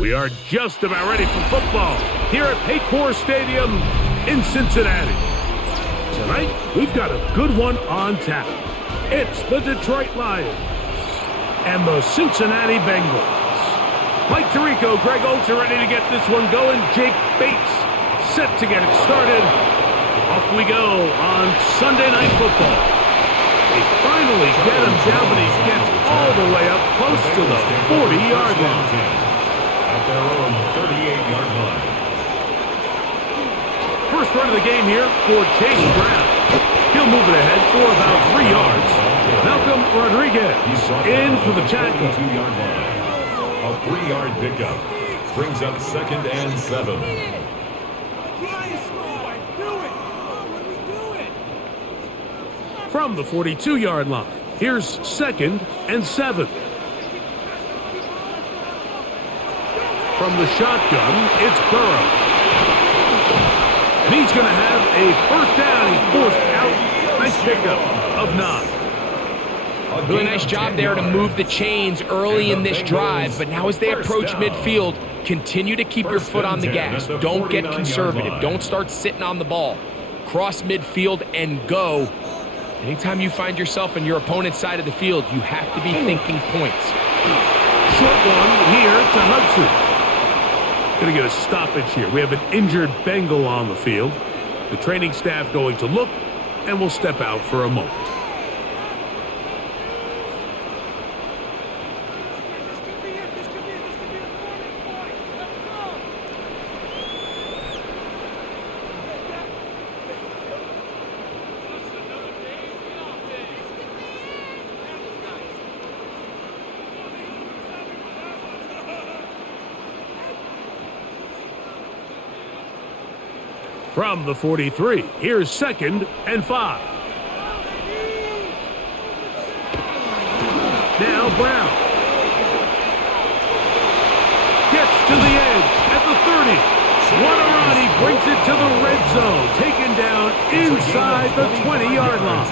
We are just about ready for football here at Paycor Stadium in Cincinnati. Tonight, we've got a good one on tap. It's the Detroit Lions and the Cincinnati Bengals. Mike Tirico, Greg Oates are ready to get this one going. Jake Bates set to get it started. Off we go on Sunday Night Football. They finally get him down, but he gets all the way up close to the 40-yard line. At their own 38-yard line. First run of the game here for Chase Brown. He'll move it ahead for about 3 yards. Malcolm Rodriguez in for the tackle. 2-yard line. A 3-yard pickup brings up 2nd and 7. From the 42-yard line, here's 2nd and 7. From the shotgun, it's Burrow. And he's going to have a first down. He's forced out. Nice pickup of 9. Really nice job there to move the chains early in this drive, but now as they approach midfield, continue to keep your foot on the gas. Don't get conservative. Don't start sitting on the ball. Cross midfield and go. Anytime you find yourself on your opponent's side of the field, you have to be thinking points. Short one here to Hudson. Going to get a stoppage here. We have an injured Bengal on the field. The training staff going to look, and we'll step out for a moment. From the 43, here's 2nd and 5. Now Brown gets to the edge at the 30. One-on-one, he brings it to the red zone, taken down inside the 20-yard line.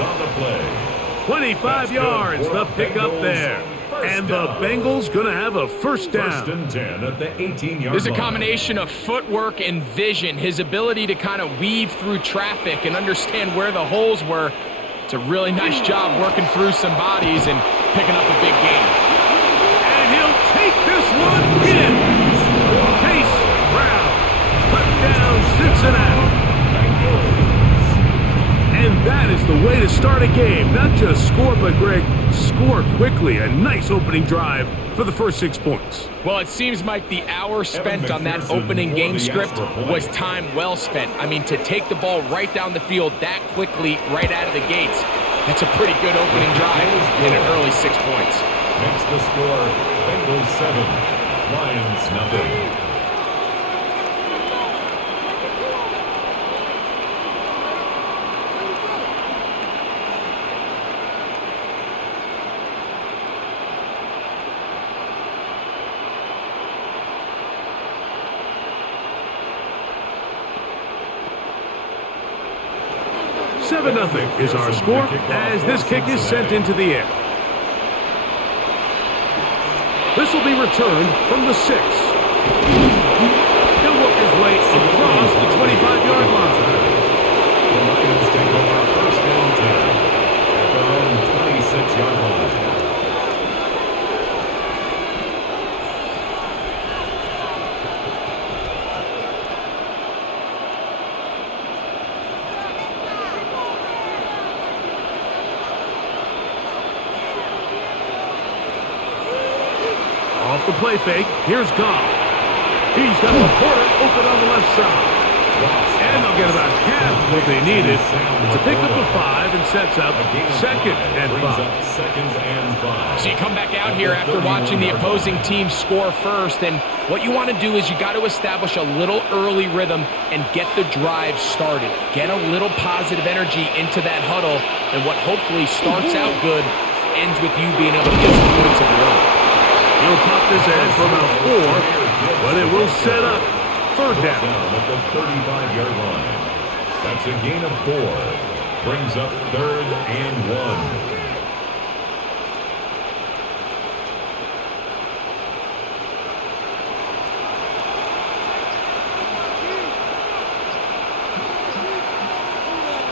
25 yards, the pickup there. And the Bengals going to have a first down. First and 10 at the 18-yard line. There's a combination of footwork and vision, his ability to kind of weave through traffic and understand where the holes were. It's a really nice job working through some bodies and picking up a big gain. And he'll take this one in. Chase Brown, touchdown Cincinnati. And that is the way to start a game. Not just score, but Greg, score quickly. A nice opening drive for the first 6 points. Well, it seems like the hour spent on that opening game script was time well spent. I mean, to take the ball right down the field that quickly, right out of the gates, that's a pretty good opening drive in an early 6 points. Makes the score Bengals 7, Lions nothing. Nothing is our score as this kick is sent into the air. This will be returned from the 6. He'll work his way across the 25-yard line. The Lions take over first and 10 at their own 26-yard line. Off the play fake, here's Goff. He's got Laporta open on the left side. And they'll get about half what they needed. It's a pickup of 5 and sets up 2nd and 5. So you come back out here after watching the opposing team score first, and what you want to do is you got to establish a little early rhythm and get the drive started. Get a little positive energy into that huddle, and what hopefully starts out good ends with you being able to get some points of your own. He'll pop this ahead for about 4, but it will set up 3rd down. At the 35-yard line. That's a gain of 4. Brings up 3rd and 1.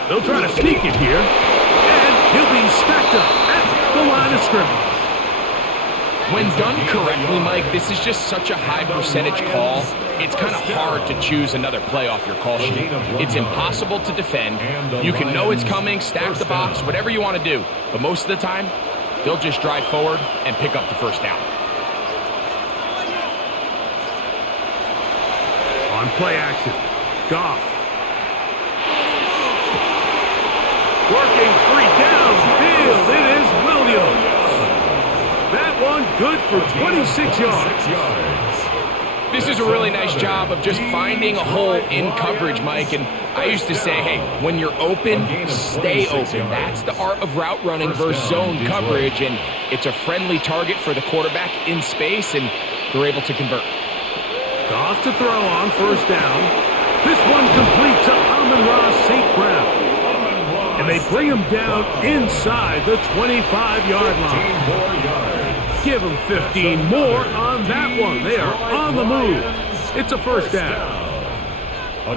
They'll try to sneak it here, and he'll be stacked up at the line of scrimmage. When done correctly, Mike, this is just such a high percentage call. It's kind of hard to choose another play off your call sheet. It's impossible to defend. You can know it's coming, stack the box, whatever you want to do. But most of the time, they'll just drive forward and pick up the first down. On play action, Goff. Working free downfield. It is Williams. That one good for 26 yards. This is a really nice job of just finding a hole in coverage, Mike. And I used to say, hey, when you're open, stay open. That's the art of route running versus zone coverage. And it's a friendly target for the quarterback in space, and they're able to convert. Goff to throw on first down. This one complete to Amon-Ra St. Brown. And they bring him down inside the 25-yard line. Give them 15 more on that one. They are on the move. It's a first down.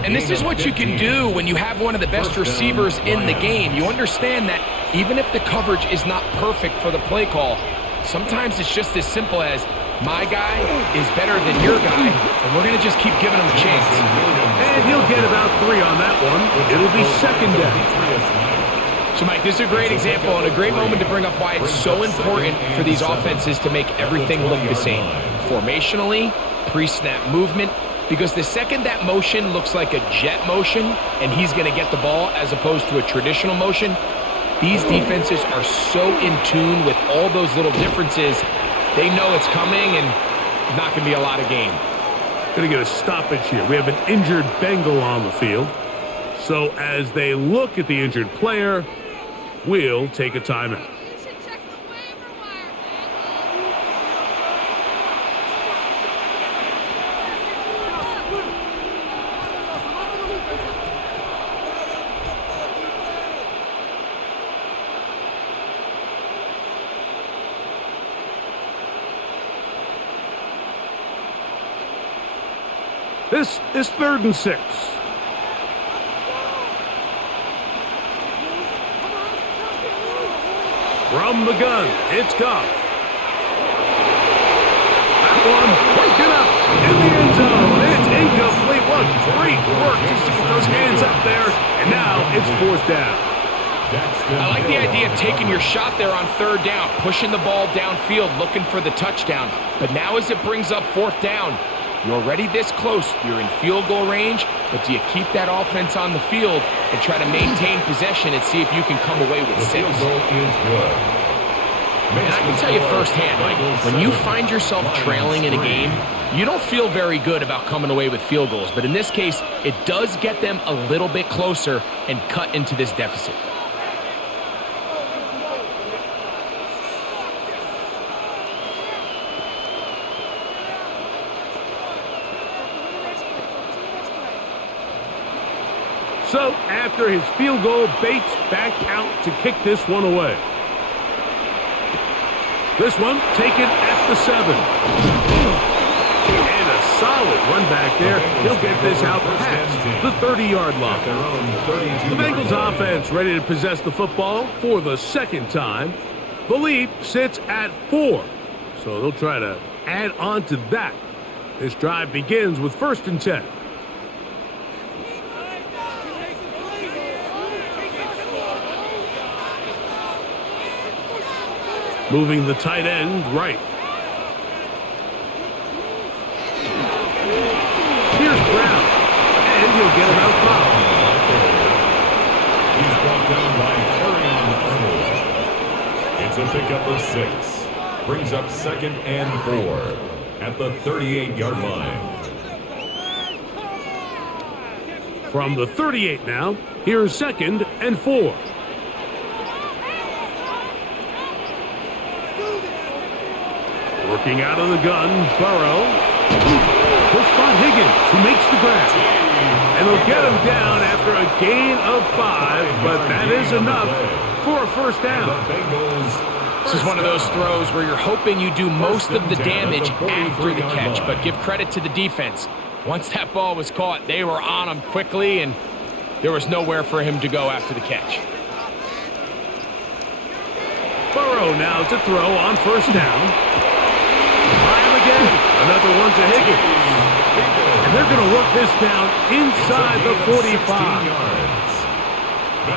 And this is what you can do when you have one of the best receivers in the game. You understand that even if the coverage is not perfect for the play call, sometimes it's just as simple as, my guy is better than your guy, and we're going to just keep giving him a chance. And he'll get about 3 on that one. It'll be second down. So, Mike, this is a great example and a great moment to bring up why it's so important for these offenses to make everything look the same. Formationally, pre-snap movement, because the second that motion looks like a jet motion and he's going to get the ball as opposed to a traditional motion, these defenses are so in tune with all those little differences. They know it's coming, and it's not going to be a lot of gain. Going to get a stoppage here. We have an injured Bengal on the field. So as they look at the injured player, we'll take a timeout. This is 3rd and 6. From the gun, it's Goff. That one broken up in the end zone. It's incomplete. What great work just to get those hands up there. And now it's 4th down. I like the idea of taking your shot there on 3rd down, pushing the ball downfield, looking for the touchdown. But now as it brings up 4th down, you're already this close. You're in field goal range, but do you keep that offense on the field and try to maintain possession and see if you can come away with 6? And I can tell you firsthand, Mike, when you find yourself trailing in a game, you don't feel very good about coming away with field goals. But in this case, it does get them a little bit closer and cut into this deficit. So, after his field goal, Bates back out to kick this one away. This one taken at the 7. And a solid run back there. He'll get this out past the 30-yard line. The Bengals offense ready to possess the football for the second time. The lead sits at 4. So they'll try to add on to that. This drive begins with 1st and 10. Moving the tight end right. Here's Brown. And he'll get about 5. He's brought down by Arnold. It's a pickup of 6. Brings up 2nd and 4 at the 38-yard line. From the 38 now, here's 2nd and 4. Working out of the gun, Burrow. He'll spot Higgins, who makes the grab. And they'll get him down after a gain of 5, but that is enough for a first down. This is one of those throws where you're hoping you do most of the damage after the catch, but give credit to the defense. Once that ball was caught, they were on him quickly, and There was nowhere for him to go after the catch. Burrow now to throw on first down. Try him again. Another one to Higgins. And they're going to work this down inside the 45.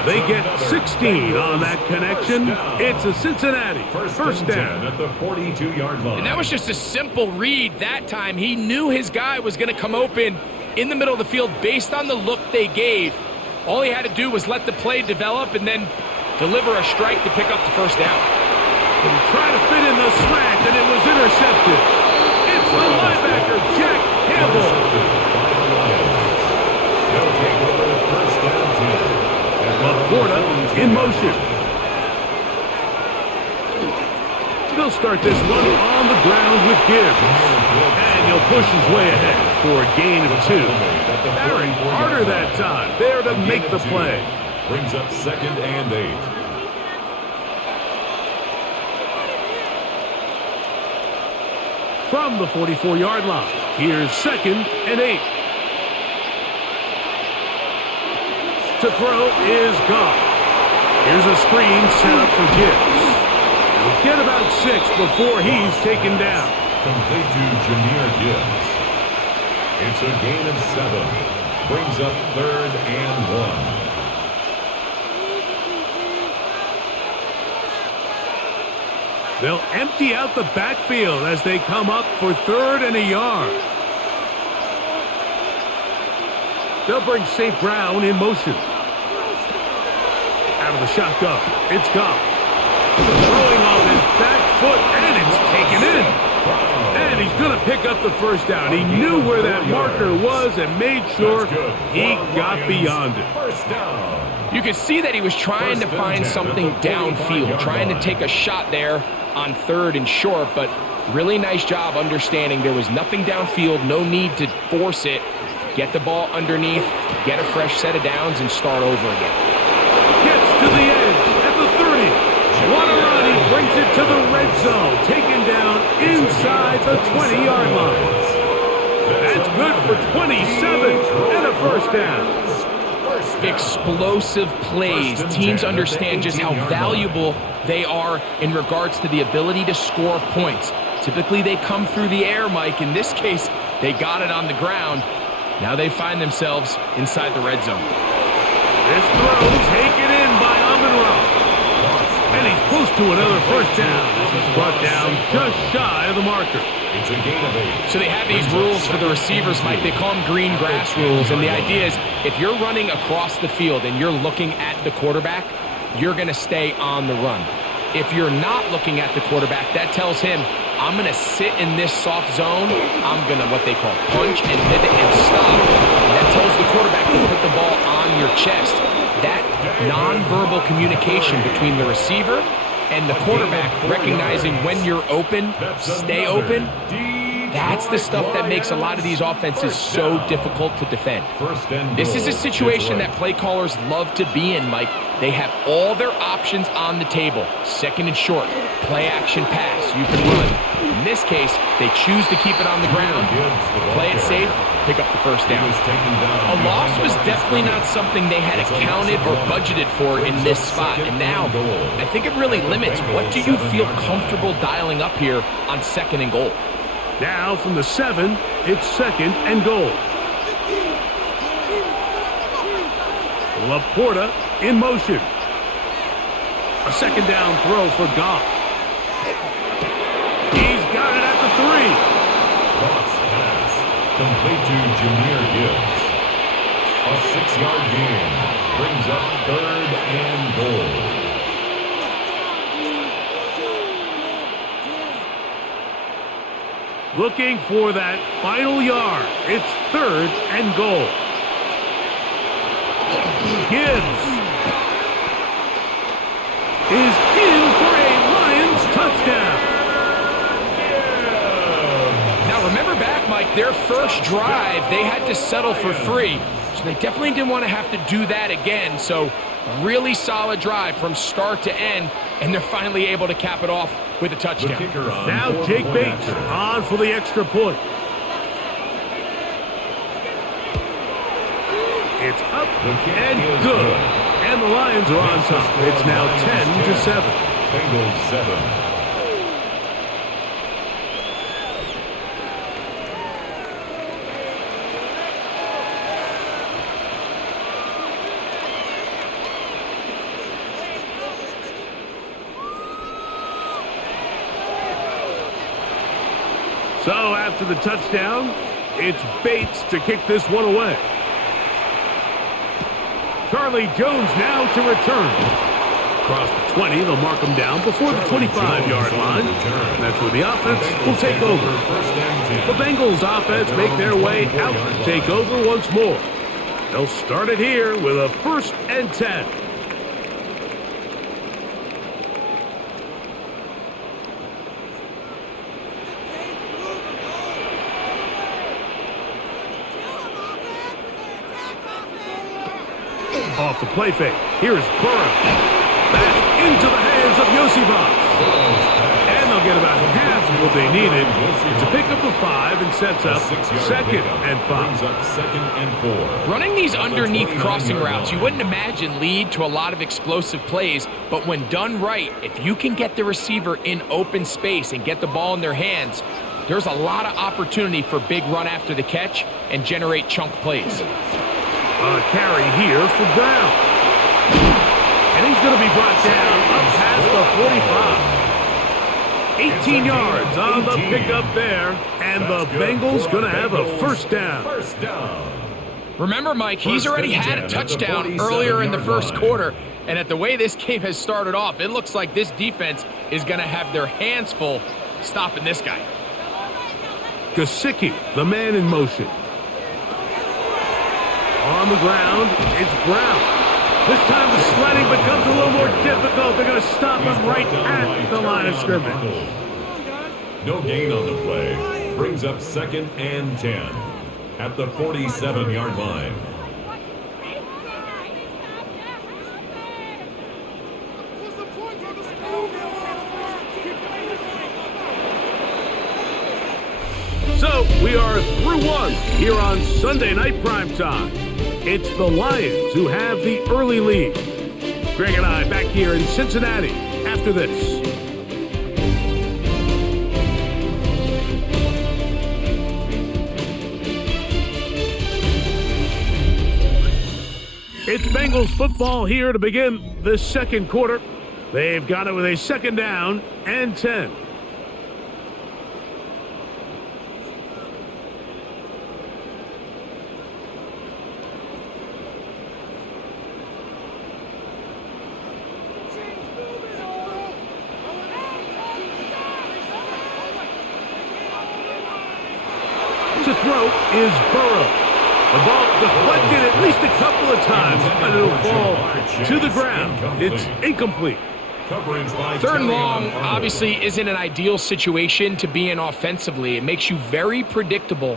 They get 16 on that connection. It's a Cincinnati first down at the 42-yard line. And that was just a simple read that time. He knew his guy was going to come open in the middle of the field based on the look they gave. All he had to do was let the play develop and then deliver a strike to pick up the first down. He tried to fit in the slant, and it was intercepted. It's the linebacker, Jack Campbell. They'll take over the first down team. Laporta in motion. They'll start this one on the ground with Gibbs. And he'll push his way ahead for a gain of 2. Aaron Carter that time, there to make the play. Brings up 2nd and 8. From the 44-yard line, here's 2nd and 8. To throw is Goff. Here's a screen set up for Gibbs. He'll get about 6 before he's taken down. Complete to Jahmyr Gibbs. It's a gain of 7. Brings up 3rd and 1. They'll empty out the backfield as they come up for 3rd and a yard. They'll bring St. Brown in motion. Out of the shotgun, it's Goff. Throwing off his back foot, and it's taken in. And he's going to pick up the first down. He knew where that marker was and made sure he got beyond it. First down. You could see that he was trying to find something downfield, trying to take a shot there on 3rd and short, but really nice job understanding there was nothing downfield, no need to force it. Get the ball underneath, get a fresh set of downs, and start over again. Gets to the edge at the 30. What a run. He brings it to the red zone. Taken down inside the 20-yard line. That's good for 27 and a first down. Explosive plays. Teams understand just how valuable they are in regards to the ability to score points. Typically, they come through the air, Mike. In this case, they got it on the ground. Now they find themselves inside the red zone. This throw taken in by Amon-Ra. And he's close to another first down as he's brought down just shy of the marker. It's a gain of 8. So they have these rules for the receivers, Mike. They call them green grass rules. And the idea is if you're running across the field and you're looking at the quarterback, you're going to stay on the run. If you're not looking at the quarterback, that tells him, I'm going to sit in this soft zone. I'm going to what they call punch and pivot and stop. And that tells the quarterback to put the ball on your chest. That nonverbal communication between the receiver and the quarterback, recognizing when you're open, stay open, that's the stuff that makes a lot of these offenses so difficult to defend. This is a situation that play callers love to be in, Mike. They have all their options on the table. 2nd and short, play action pass, you can run. In this case, they choose to keep it on the ground, play it safe, pick up the first down. A loss was definitely not something they had accounted or budgeted for in this spot. And now, I think it really limits what do you feel comfortable dialing up here on 2nd and goal. Now from the 7, it's 2nd and goal. Laporta in motion. A 2nd down throw for Goff. He's got it at the 3. Goff's pass complete to Jahmyr Gibbs. A 6-yard gain brings up 3rd and goal. Looking for that final yard. It's 3rd and goal. Gibbs is in for a Lions touchdown. Now remember back, Mike, their first drive, they had to settle for 3. So they definitely didn't want to have to do that again. So really solid drive from start to end, and they're finally able to cap it off with a touchdown. Now Jake Bates on for the extra point. It's up and good. And the Lions are on top. It's now 10-7. Bengals 7. So after the touchdown, it's Bates to kick this one away. Charlie Jones now to return. Across the 20, they'll mark him down before the 25-yard line. That's where the offense will take over. The Bengals offense make their way out to take over once more. They'll start it here with a 1st and 10. Off the play fake. Here's Burrow. Back into the hands of Yosivas. And they'll get about half of what they needed to pick up a 5 and sets up 2nd and 5. Running these underneath crossing routes, you wouldn't imagine lead to a lot of explosive plays, but when done right, if you can get the receiver in open space and get the ball in their hands, there's a lot of opportunity for big run after the catch and generate chunk plays. A carry here for Brown. And he's going to be brought down up past the 45. 18 yards on the pickup there. And the Bengals going to have a 1st down. Remember, Mike, he's already had a touchdown earlier in the 1st quarter. And at the way this game has started off, it looks like this defense is going to have their hands full stopping this guy. Gesicki, the man in motion. On the ground, it's Brown. This time the sledding becomes a little more difficult. They're going to stop him right at the line of scrimmage. No gain on the play. Brings up 2nd and 10 at the 47-yard line. So we are through one here on Sunday Night Primetime. It's the Lions who have the early lead. Greg and I back here in Cincinnati after this. It's Bengals football here to begin the 2nd quarter. They've got it with a 2nd down and 10. To throw is Burrow. The ball deflected at least a couple of times, and it'll fall to the ground. It's incomplete. 3rd and long obviously isn't an ideal situation to be in offensively. It makes you very predictable,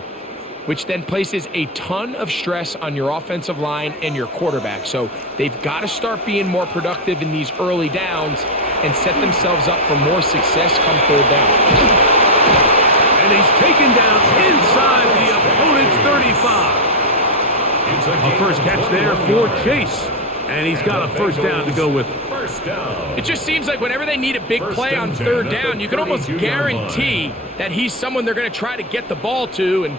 which then places a ton of stress on your offensive line and your quarterback. So they've got to start being more productive in these early downs and set themselves up for more success come 3rd down. And he's taken down inside the opponent's 35. A 1st catch there for Chase. And he's got a 1st down to go with it. It just seems like whenever they need a big play on 3rd down, you can almost guarantee that he's someone they're going to try to get the ball to. And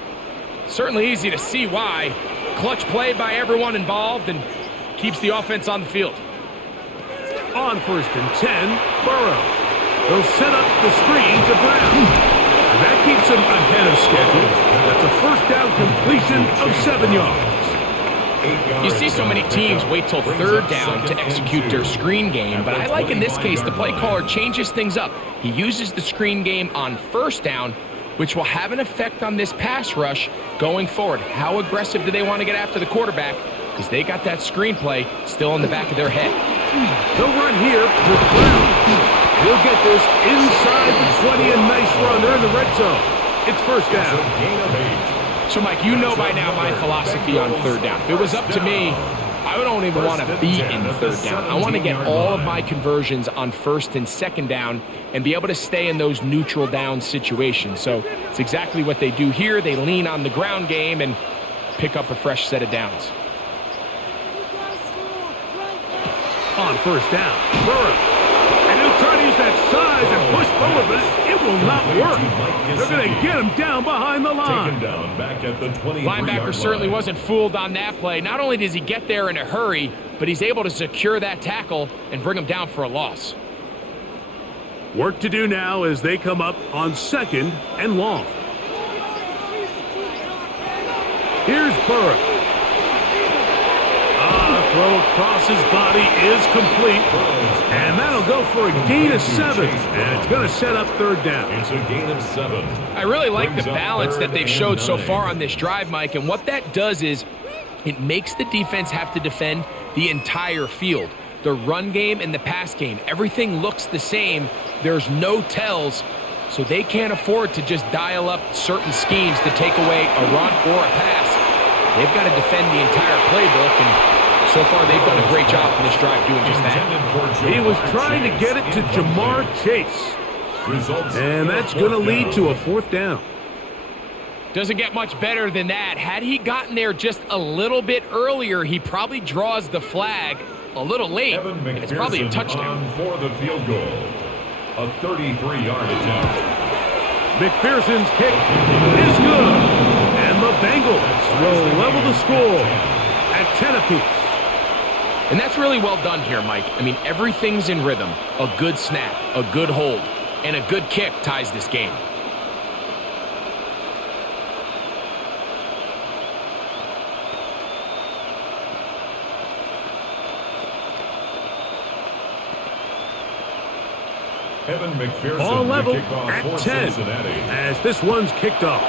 certainly easy to see why. Clutch play by everyone involved and keeps the offense on the field. On 1st and 10, Burrow. They'll set up the screen to Brown. And that keeps him ahead of schedule. That's a 1st down completion of 7 yards. You see so many teams wait till 3rd down to execute their screen game, but I like in this case the play caller changes things up. He uses the screen game on 1st down, which will have an effect on this pass rush going forward. How aggressive do they want to get after the quarterback? Because they got that screenplay still in the back of their head. They'll run here with Brown. He'll get this inside the 20, a nice run. They're in the red zone. It's 1st down. So, Mike, you know by now my philosophy on 3rd down. If it was up to me, I don't even want to be in 3rd down. I want to get all of my conversions on 1st and 2nd down and be able to stay in those neutral down situations. So it's exactly what they do here. They lean on the ground game and pick up a fresh set of downs. on first down. Burrow. And he'll try to use that size and push forward, but it will not work. They're going to get him down behind the line. Linebacker certainly wasn't fooled on that play. Not only does he get there in a hurry, but he's able to secure that tackle and bring him down for a loss. Work to do now as they come up on 2nd and long. Here's Burrow. Throw across his body is complete. And that'll go for a gain of 7. And it's going to set up 3rd down. It's a gain of 7. I really like the balance that they've showed so far on this drive, Mike. And what that does is it makes the defense have to defend the entire field. The run game and the pass game, everything looks the same. There's no tells, so they can't afford to just dial up certain schemes to take away a run or a pass. They've got to defend the entire playbook, and so far they've done a great job in this drive doing just that. He was trying to get it to Jamar Chase, and that's going to lead to a 4th down. Doesn't get much better than that. Had he gotten there just a little bit earlier, he probably draws the flag a little late. It's probably a touchdown. For the field goal, a 33-yard attempt. McPherson's kick is good, and the Bengals will level the score at 10 apiece. And that's really well done here, Mike. I mean, everything's in rhythm. A good snap, a good hold, and a good kick ties this game. Ball level at 10 as this one's kicked off.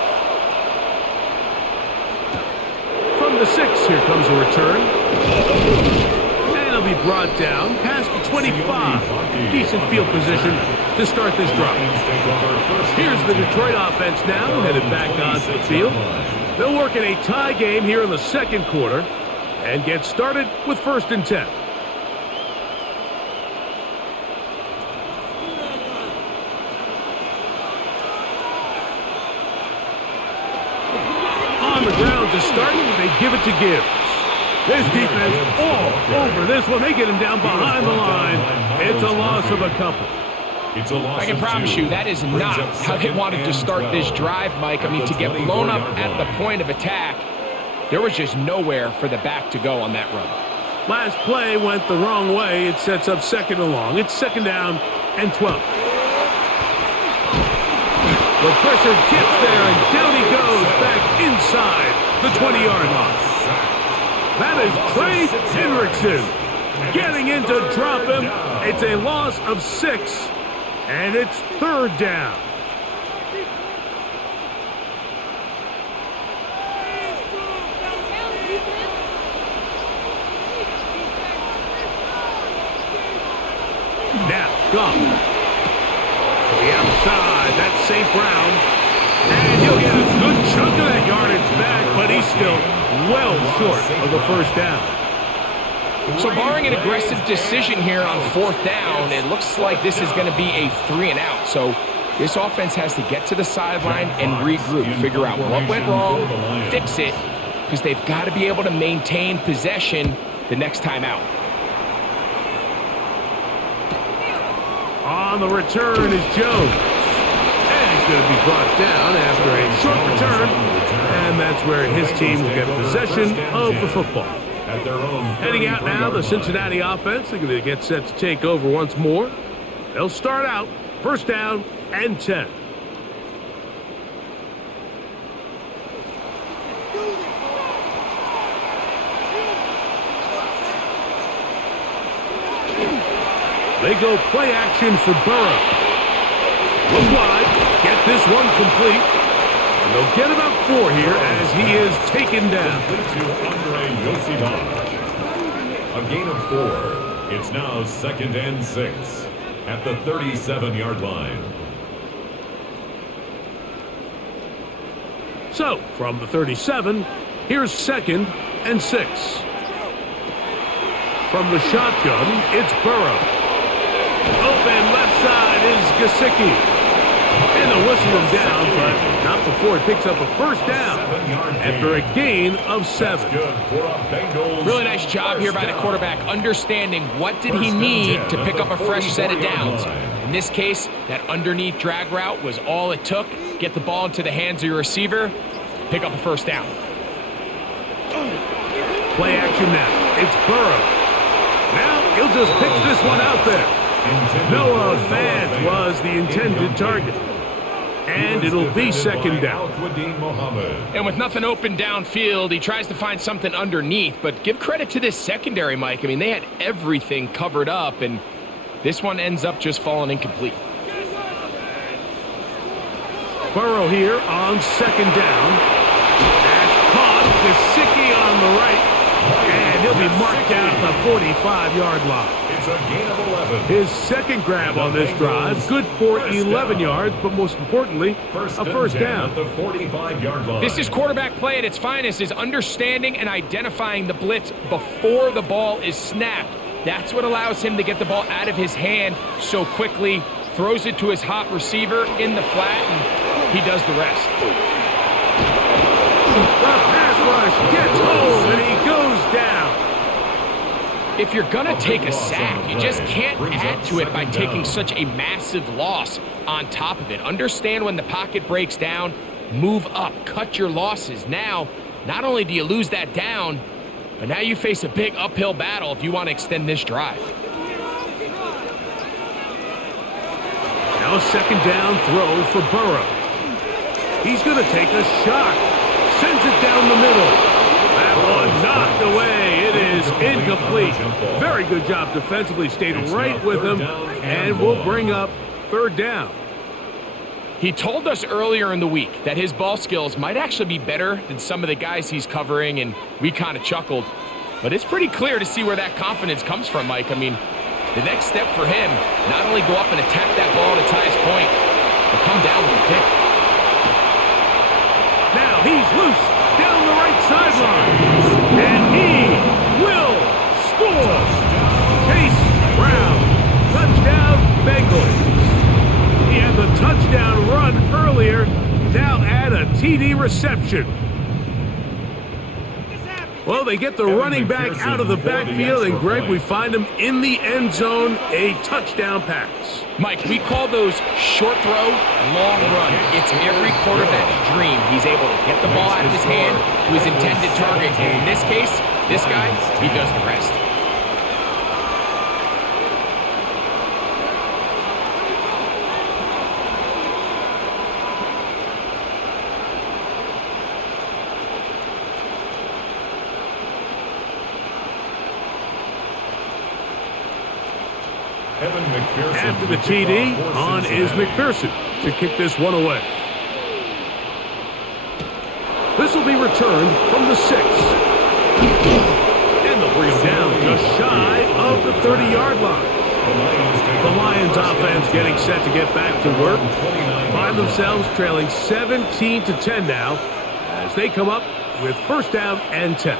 From the 6, here comes a return. And it'll be brought down past the 25. Decent field position to start this drive. Here's the Detroit offense now, headed back onto the field. They'll work in a tie game here in the 2nd quarter and get started with 1st and 10. On the ground to start, they give it to Gibbs. This defense all over this one. They get him down behind the line. It's a loss of a couple. I can promise you that is not how they wanted to start this drive, Mike. I mean, to get blown up at the point of attack, there was just nowhere for the back to go on that run. Last play went the wrong way. It sets up 2nd and long. It's 2nd down and 12. The pressure gets there, and down he goes back inside the 20-yard line. That is Trey Hendrickson getting in to drop him. It's a loss of 6, and it's 3rd down. Now, Goff. To the outside, that's St. Brown. And he'll get a good chunk of that yardage back, but he's still well short of the 1st down. So barring an aggressive decision here on 4th down, it looks like this is going to be a 3 and out. So this offense has to get to the sideline and regroup, figure out what went wrong, fix it, because they've got to be able to maintain possession the next time out. On the return is Jones. And he's going to be brought down after a short return. And that's where his team will get possession of the football. Heading out now, the Cincinnati offense. They're going to get set to take over once more. They'll start out 1st down and 10. They go play action for Burrow. Look wide, get this one complete. And they'll get about 4 here as he is taken down. A gain of 4. It's now 2nd and 6 at the 37-yard line. So, from the 37, here's 2nd and 6. From the shotgun, it's Burrow. Open left side is Gesicki. And they'll whistle him down, but not before he picks up a first down after a gain of 7. Really nice job here by the quarterback, understanding what did he need to pick up a fresh set of downs. In this case, that underneath drag route was all it took. Get the ball into the hands of your receiver, pick up a first down. Play action now. It's Burrow. Now he'll just pitch this one out there. Noah Fant was the intended target. And it'll be second down. And with nothing open downfield, he tries to find something underneath. But give credit to this secondary, Mike. I mean, they had everything covered up, and this one ends up just falling incomplete. Burrow here on second down. That's caught. Gesicki on the right. And he'll be marked down at the 45-yard line. It's a gain of 11. His second grab on this drive, good for 11 yards, but most importantly, a first down. At the 45-yard line. This is quarterback play at its finest, is understanding and identifying the blitz before the ball is snapped. That's what allows him to get the ball out of his hand so quickly, throws it to his hot receiver in the flat, and he does the rest. The pass rush gets home, and he goes down. If you're going to take a sack, you just can't add to it by taking such a massive loss on top of it. Understand when the pocket breaks down, move up, cut your losses. Now, not only do you lose that down, but now you face a big uphill battle if you want to extend this drive. Now a second down throw for Burrow. He's going to take a shot. Sends it down the middle. That one knocked away. It is incomplete. Very good job defensively. Stayed right with him and will bring up third down. He told us earlier in the week that his ball skills might actually be better than some of the guys he's covering, and we kind of chuckled. But it's pretty clear to see where that confidence comes from, Mike. I mean, the next step for him, not only go up and attack that ball at its highest point, but come down with the pick. Now he's loose down the right sideline, and he will score. Chase Brown, touchdown Bengals. He had the touchdown run earlier, now add a TD reception. Well, they get the running back out of the backfield, and Greg, we find him in the end zone, a touchdown pass. Mike, we call those short throw, long run. It's every quarterback's dream. He's able to get the ball out of his hand to his intended target, and in this case, this guy, he does the rest. After the TD, on is McPherson to kick this one away. This will be returned from the 6. And they'll bring him down just shy of the 30-yard line. The Lions offense getting set to get back to work. Find themselves trailing 17-10 now as they come up with first down and 10.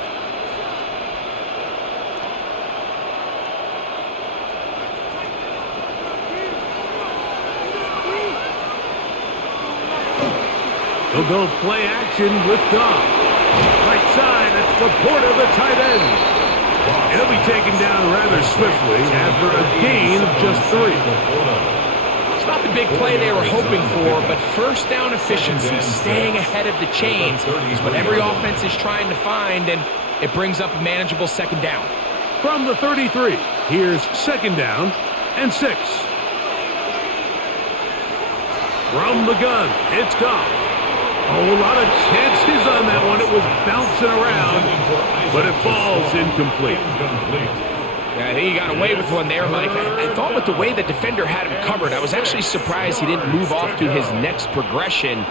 He'll go play action with Goff. Right side, it's Laporta, the tight end. He'll be taken down rather swiftly after a gain of just 3. It's not the big play they were hoping for, but first down efficiency, staying ahead of the chains, is what every offense is trying to find, and it brings up a manageable second down. From the 33, here's second down and 6. From the gun, it's Goff. Oh, a lot of chances on that one. It was bouncing around, but it falls incomplete. Yeah, I think he got away with one there, Mike. I thought with the way the defender had him covered, I was actually surprised he didn't move off to his next progression.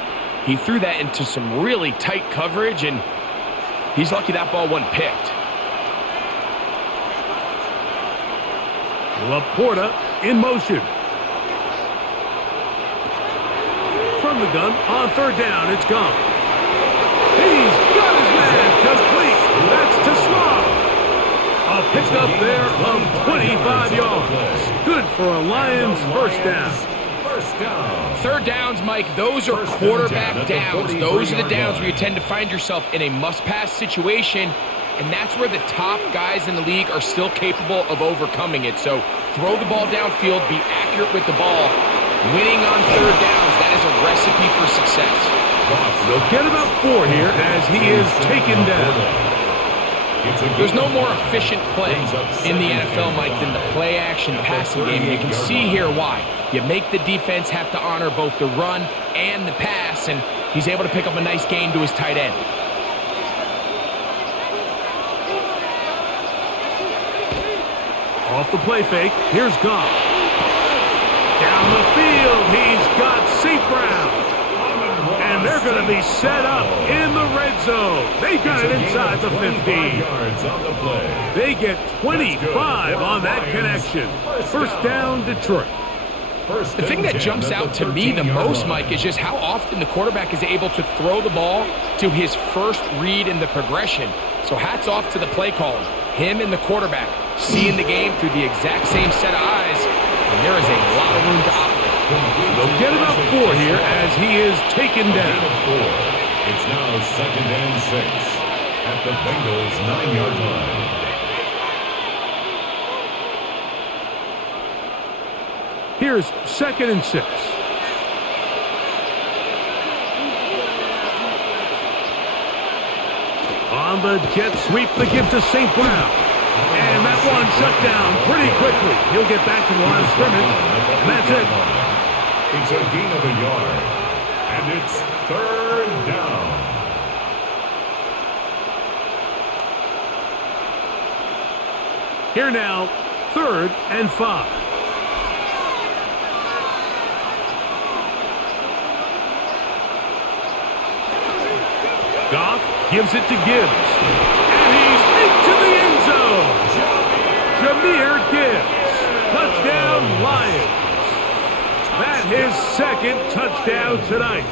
He threw that into some really tight coverage, and he's lucky that ball wasn't picked. Laporta in motion. From the gun, on third down, it's gone. He's got his man complete. That's to Slav. A pickup there of 25 yards. Good for a Lions first down. down. Third downs, Mike, those are quarterback downs. Those are the downs where you tend to find yourself in a must-pass situation, and that's where the top guys in the league are still capable of overcoming it. So throw the ball downfield, be accurate with the ball. Winning on third downs, that is a recipe for success. They'll get about 4 here as he is taken down. There's no more efficient play in the NFL, Mike, than the play-action passing game. And you can see here why. You make the defense have to honor both the run and the pass, and he's able to pick up a nice gain to his tight end. Off the play fake, here's Goff. Down the field, he's got St. Brown. And they're going to be set up in the red zone. They got it inside the 15. They get 25 on that connection. First down, Detroit. The thing that jumps out to me the most, Mike, is just how often the quarterback is able to throw the ball to his first read in the progression. So hats off to the play caller. Him and the quarterback seeing the game through the exact same set of eyes, and there is a lot of room to operate. They'll get about 4 here as he is taken down. It's now 2nd and 6 at the Bengals' 9-yard line. Here's 2nd and 6. On the jet sweep, the give to St. Brown. And that one shut down pretty quickly. He'll get back to the line of scrimmage, and that's it. It's a gain of a yard, and it's 3rd down. Here now, 3rd and 5. Goff gives it to Gibbs. And he's into the end zone. Jahmyr Gibbs. Touchdown, Lions. That's his 2nd touchdown tonight.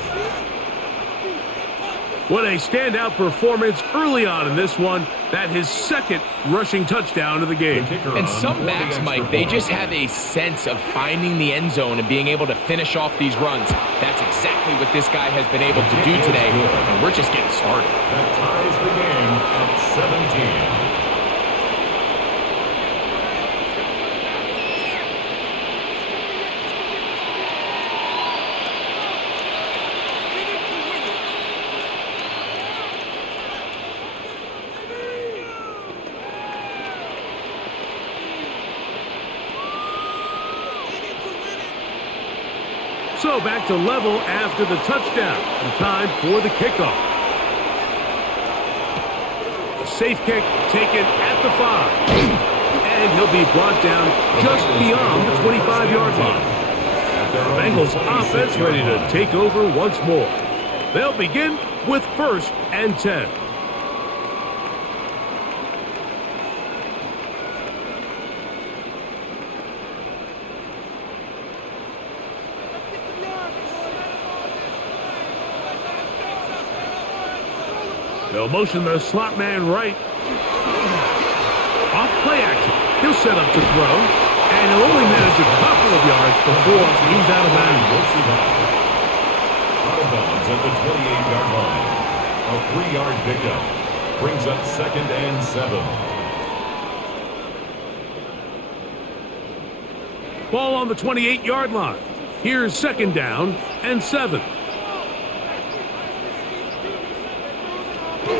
What a standout performance early on in this one. That's his 2nd rushing touchdown of the game. And some backs, Mike, they just have a sense of finding the end zone and being able to finish off these runs. That's exactly what this guy has been able to do today, and we're just getting started. That ties the game at 17. So back to level after the touchdown. And time for the kickoff. The safe kick taken at the 5. And he'll be brought down just beyond the 25-yard line. The Bengals offense ready to take over once more. They'll begin with 1st and 10. They'll motion the slot man right. Off play action. He'll set up to throw. And he'll only manage a couple of yards before he's out of bounds. Out of bounds at the 28-yard line. A 3-yard pickup. Brings up 2nd and 7. Ball on the 28-yard line. Here's 2nd down and 7.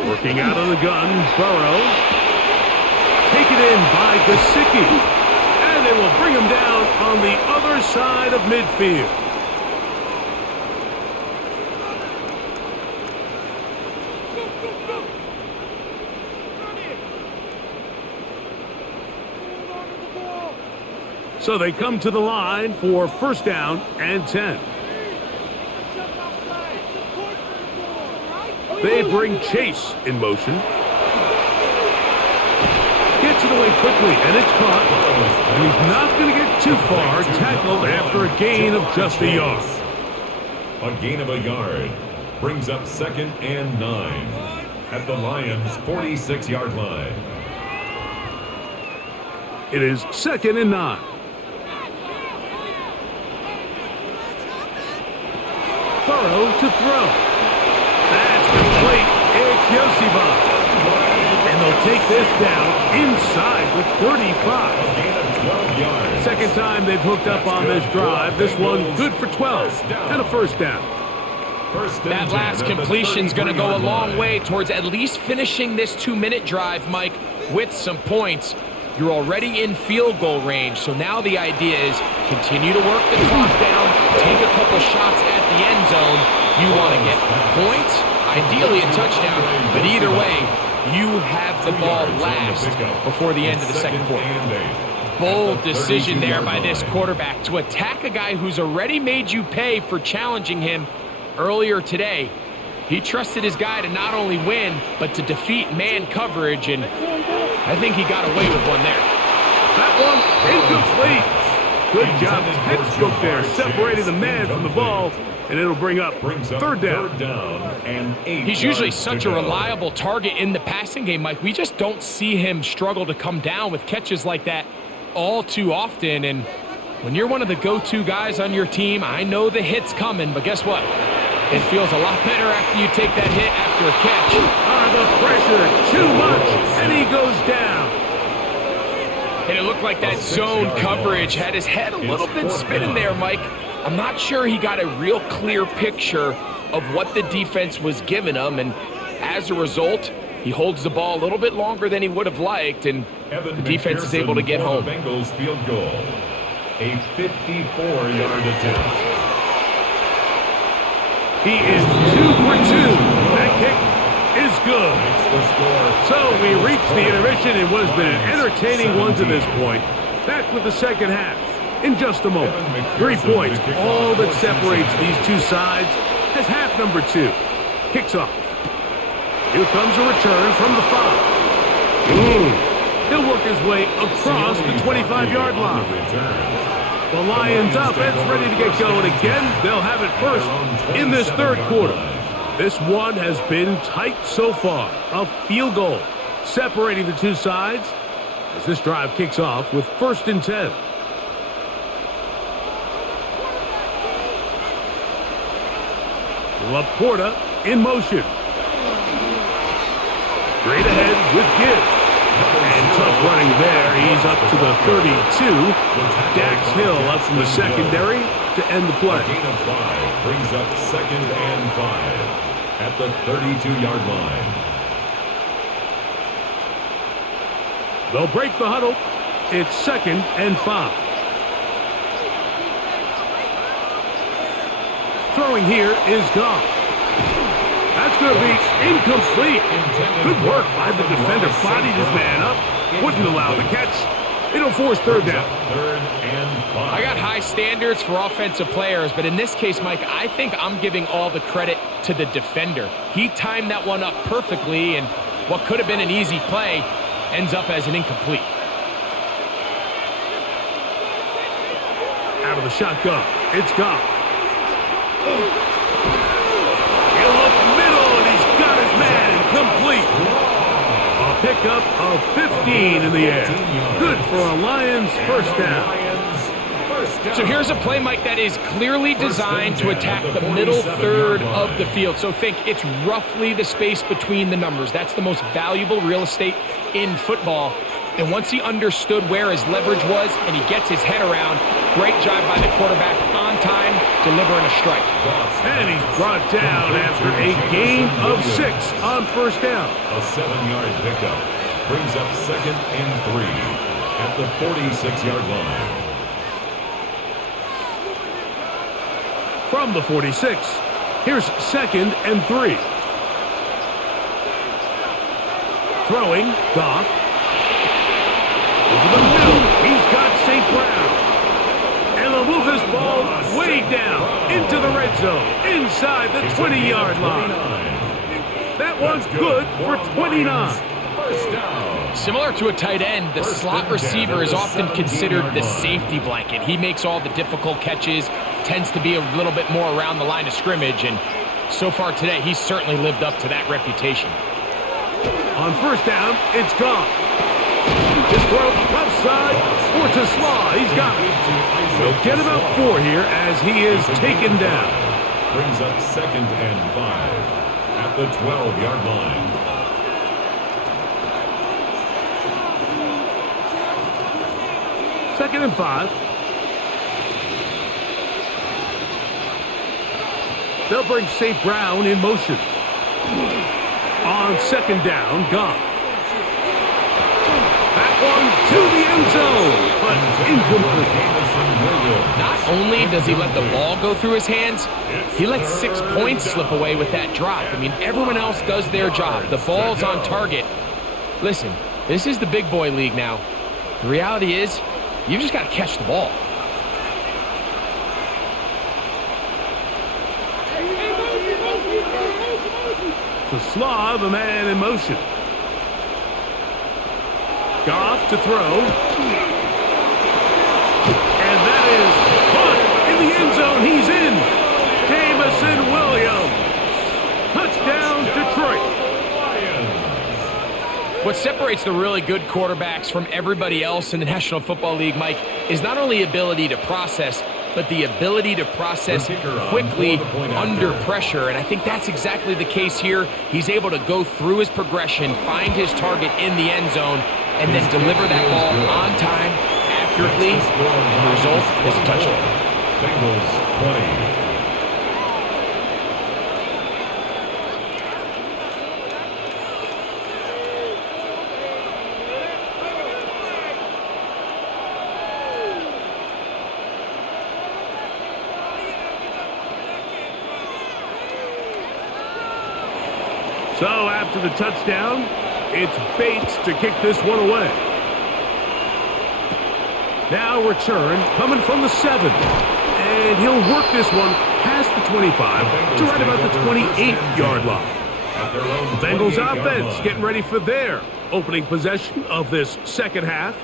Working out of the gun, Burrow. Taken in by Gesicki. And they will bring him down on the other side of midfield. So they come to the line for 1st down and 10. They bring Chase in motion. Gets it away quickly, and it's caught. And he's not going to get too far. Tackled after a gain of just a yard. A gain of a yard. Brings up 2nd and 9. At the Lions' 46-yard line. It is 2nd and 9. Burrow to throw. That's complete. It's Yosibov. And they'll take this down inside with 35. Second time they've hooked up on this drive. This one good for 12 and a first down. That last completion's going to go a long way towards at least finishing this 2-minute drive, Mike, with some points. You're already in field goal range, so now the idea is continue to work the clock down, take a couple shots at the end zone. You want to get points, ideally a touchdown, but either way, you have the ball last before the end of the second quarter. Bold decision there by this quarterback to attack a guy who's already made you pay for challenging him earlier today. He trusted his guy to not only win, but to defeat man coverage, and I think he got away with one there. That one incomplete. Good job, textbook there, separating the man from the ball, and it'll bring up third down. And 8 He's usually such a reliable target in the passing game, Mike. We just don't see him struggle to come down with catches like that all too often, and when you're one of the go-to guys on your team, I know the hit's coming, but guess what? It feels a lot better after you take that hit after a catch. The pressure, too much, and he goes down. And it looked like that zone coverage had his head a little bit spinning there, Mike. I'm not sure he got a real clear picture of what the defense was giving him, and as a result, he holds the ball a little bit longer than he would have liked, and the defense is able to get home. Bengals field goal, a 54-yard attempt. He is 2 for 2. That kick is good. So we reach the intermission in what has been an entertaining one to this point. Back with the second half in just a moment. 3 points, all that separates these two sides as half number 2 kicks off. Here comes a return from the 5. He'll work his way across the 25-yard line. The Lions offense ready to get going again. They'll have it first in this third quarter. This one has been tight so far. A field goal separating the two sides as this drive kicks off with 1st and 10. Laporta in motion. Straight ahead with Gibbs. And tough running there. He's up to the 32. Dax Hill up from the secondary to end the play. A gain of 5 brings up 2nd and 5 at the 32-yard line. They'll break the huddle. It's 2nd and 5. Throwing here is Goff. That's going to be incomplete. Good work by the defender. Bodied his man up. Wouldn't allow the catch. It'll force third down. 3rd and 5. I got high standards for offensive players, but in this case, Mike, I think I'm giving all the credit to the defender. He timed that one up perfectly, and what could have been an easy play ends up as an incomplete. Out of the shotgun. It's Goff. Complete. A pickup of 15 in the air. Good for a Lions first down. So here's a play, Mike, that is clearly designed to attack the middle third of the field. So think it's roughly the space between the numbers. That's the most valuable real estate in football. And once he understood where his leverage was and he gets his head around, great job by the quarterback on time, delivering a strike. And he's brought down after a gain of 6 on first down. A 7-yard pickup brings up 2nd and 3 at the 46-yard line. From the 46, here's 2nd and 3. Throwing, Goff. Over the middle, he's got St. Brown. And they'll move this ball way down into the red zone, inside the 20-yard line. That one's good for 29. Similar to a tight end, the slot receiver is often considered the safety blanket. He makes all the difficult catches, tends to be a little bit more around the line of scrimmage, and so far today, he's certainly lived up to that reputation. On first down, it's Goff. His throw left side for Tesla. He's got it. He'll get about 4 here as he is taken down. brings up 2nd and 5 at the 12-yard line. Second and 5. They'll bring St. Brown in motion. On 2nd down, Goff. That one to the end zone, but incomplete. Not only does he let the ball go through his hands, he lets 6 points slip away with that drop. I mean, everyone else does their job. The ball's on target. Listen, this is the big boy league now. The reality is, you just got to catch the ball. To Slav, a man in motion. Goff to throw. And that is caught in the end zone. He's in. Jamison Williams. Touchdown, Detroit. What separates the really good quarterbacks from everybody else in the National Football League, Mike, is not only ability to process, but the ability to process quickly under pressure. And I think that's exactly the case here. He's able to go through his progression, find his target in the end zone, and then deliver that ball on time, accurately, and the result is a touchdown. Bengals 20. So after the touchdown, it's Bates to kick this one away. Now return coming from the 7. And he'll work this one past the 25 to right about the 28-yard line. The Bengals offense getting ready for their opening possession of this second half.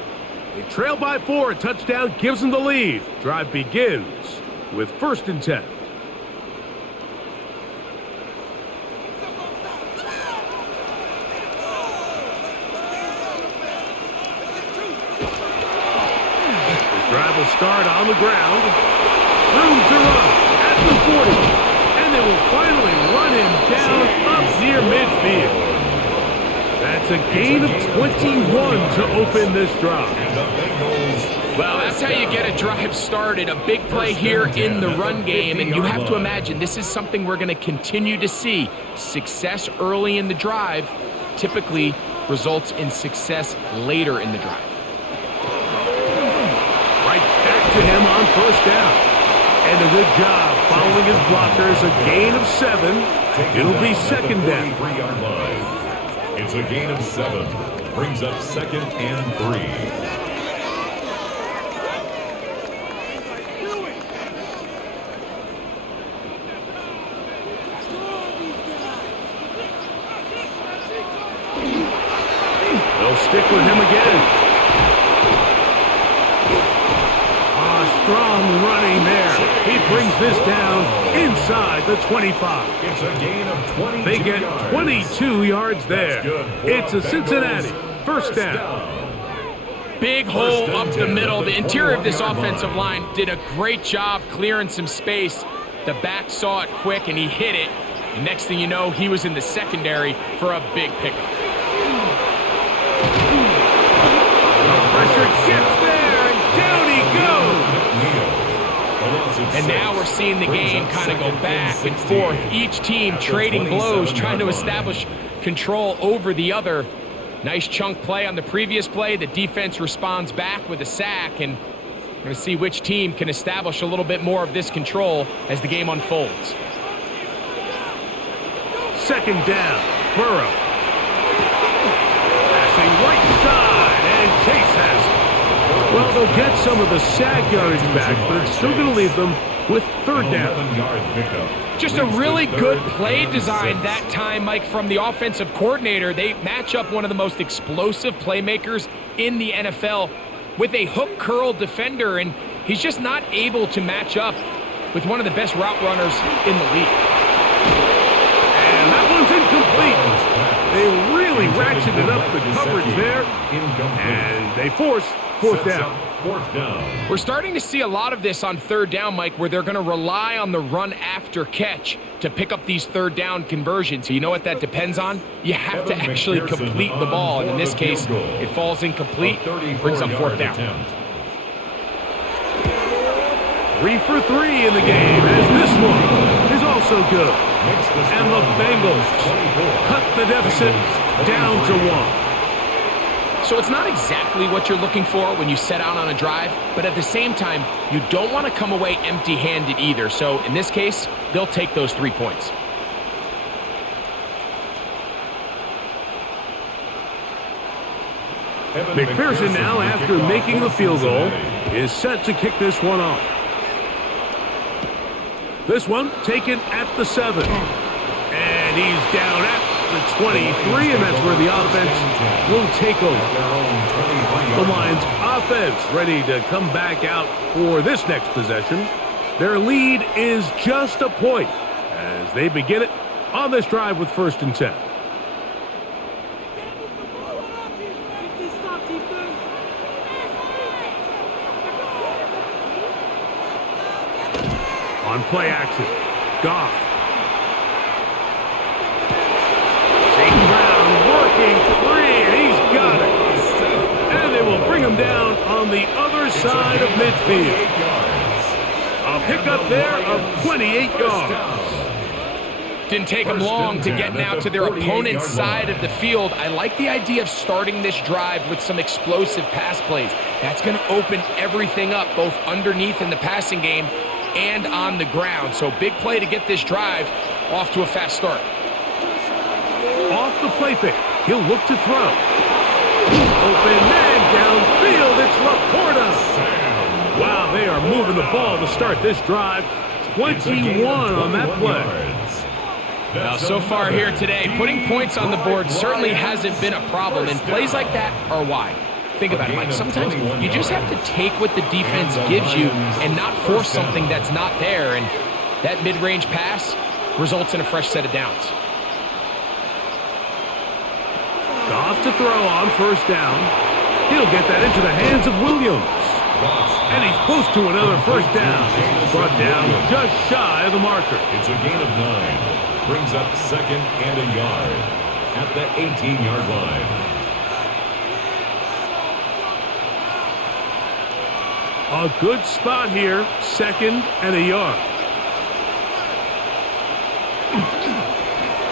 They trail by 4. A touchdown gives them the lead. Drive begins with 1st and 10. Start on the ground. Room to run at the 40. And they will finally run him down up near midfield. That's a gain of 21 to open this drive. Well, that's how you get a drive started. A big play here in the run game. And you have to imagine this is something we're going to continue to see. Success early in the drive typically results in success later in the drive. To him on 1st down. And a good job following his blockers. A gain of 7. It'll be 2nd down. It's a gain of 7. Brings up 2nd and 3. They'll stick with him again. Strong running there. He brings this down inside the 25. It's a gain of 22 They get 22 yards there. It's a Cincinnati 1st down. Big hole up the middle. The interior of this offensive line did a great job clearing some space. The back saw it quick and he hit it. And next thing you know, he was in the secondary for a big pickup. The pressure gets there and down he goes. And now we're seeing the game kind of go back and forth. Each team trading blows, trying to establish control over the other. Nice chunk play on the previous play. The defense responds back with a sack, and we're going to see which team can establish a little bit more of this control as the game unfolds. 2nd down, Burrow. Passing right side, and Chase has it. Well, they'll get some of the sack yardage back, but it's still going to leave them with 3rd down. Just a really good play design that time, Mike, from the offensive coordinator. They match up one of the most explosive playmakers in the NFL with a hook curl defender, and he's just not able to match up with one of the best route runners in the league. And that one's incomplete. They really ratcheted up the coverage there, and they force 4th down. 4th down. We're starting to see a lot of this on 3rd down, Mike, where they're going to rely on the run after catch to pick up these 3rd down conversions. So you know what that depends on? You have to actually complete the ball. And in this case, it falls incomplete, brings up 4th down. 3 for 3 in the game, as this one is also good. And the Bengals cut the deficit down to 1. So it's not exactly what you're looking for when you set out on a drive, but at the same time, you don't want to come away empty-handed either. So in this case, they'll take those 3 points. McPherson now, after making the field goal, is set to kick this one off. This one taken at the 7. And he's down at the 23, and that's where the offense will take over. The Lions offense ready to come back out for this next possession. Their lead is just a point as they begin it on this drive with 1st and 10. On play action, Goff. St. Brown working free, and he's got it. And they will bring him down on the other side of midfield. A pickup there of 28 yards. Didn't take them long to get now to their opponent's side of the field. I like the idea of starting this drive with some explosive pass plays. That's going to open everything up, both underneath in the passing game and on the ground. So big play to get this drive off to a fast start. Off the play fake, he'll look to throw. Open man downfield, it's Laporta. Wow, they are moving the ball to start this drive. 21 on that play. Now, so far here today, putting points on the board certainly hasn't been a problem, and plays like that are why. Think about it, Mike. Sometimes you just have to take what the defense gives you and not force something that's not there, and that mid-range pass results in a fresh set of downs. Goff to throw on 1st down. He'll get that into the hands of Williams. And he's close to another 1st down. Brought down just shy of the marker. It's a gain of 9. Brings up 2nd and a yard at the 18-yard line. A good spot here, 2nd and a yard.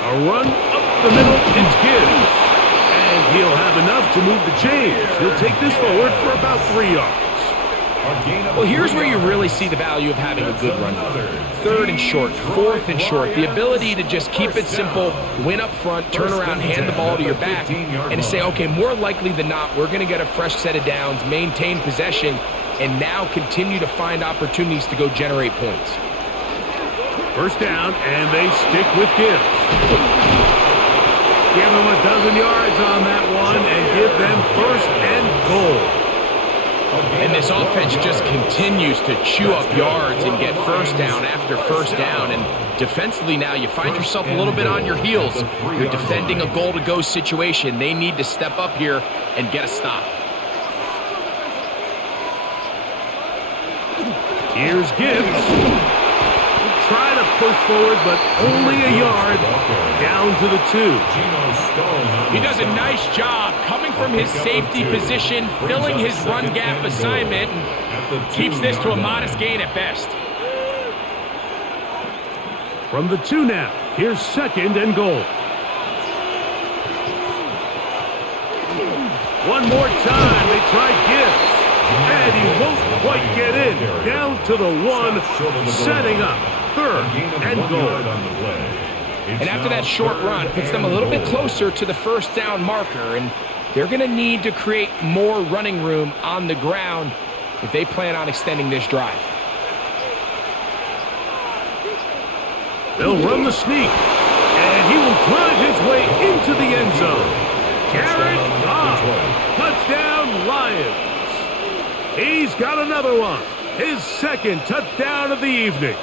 A run up the middle, it's Gibbs. And he'll have enough to move the chains. He'll take this forward for about 3 yards. Well, here's where you really see the value of having a good run. 3rd and short, 4th and short. The ability to just keep it simple, win up front, turn around, hand the ball to your back, and to say, okay, more likely than not, we're going to get a fresh set of downs, maintain possession, and now continue to find opportunities to go generate points. 1st down, and they stick with Gibbs. Give them a dozen yards on that one and give them 1st and goal. And this offense just continues to chew up yards and get 1st down after 1st down. And defensively now, you find yourself a little bit on your heels. You're defending a goal-to-go situation. They need to step up here and get a stop. Here's Gibbs. Try to push forward, but only a yard down to the 2. He does a nice job coming from his safety position, filling his run gap assignment, and keeps this to a modest gain at best. From the 2 now, here's 2nd and goal. One more time, they try Gibbs. And he won't quite get in. Down to the 1, setting up 3rd and goal. And after that short run, puts them a little bit closer to the 1st down marker, and they're going to need to create more running room on the ground if they plan on extending this drive. They'll run the sneak, and he will drive his way into the end zone. Jared Goff, touchdown Lions. He's got another one, his 2nd touchdown of the evening.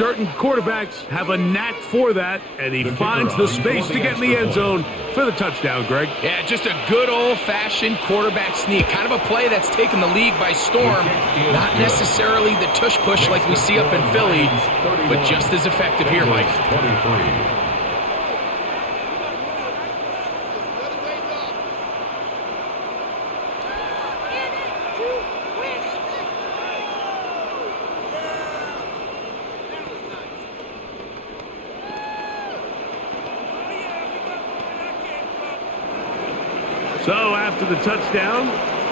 Certain quarterbacks have a knack for that, and he finds the space to get in the end zone for the touchdown, Greg. Yeah, just a good old-fashioned quarterback sneak. Kind of a play that's taken the league by storm. Not necessarily the tush-push like we see up in Philly, but just as effective here, Mike. 23. So after the touchdown,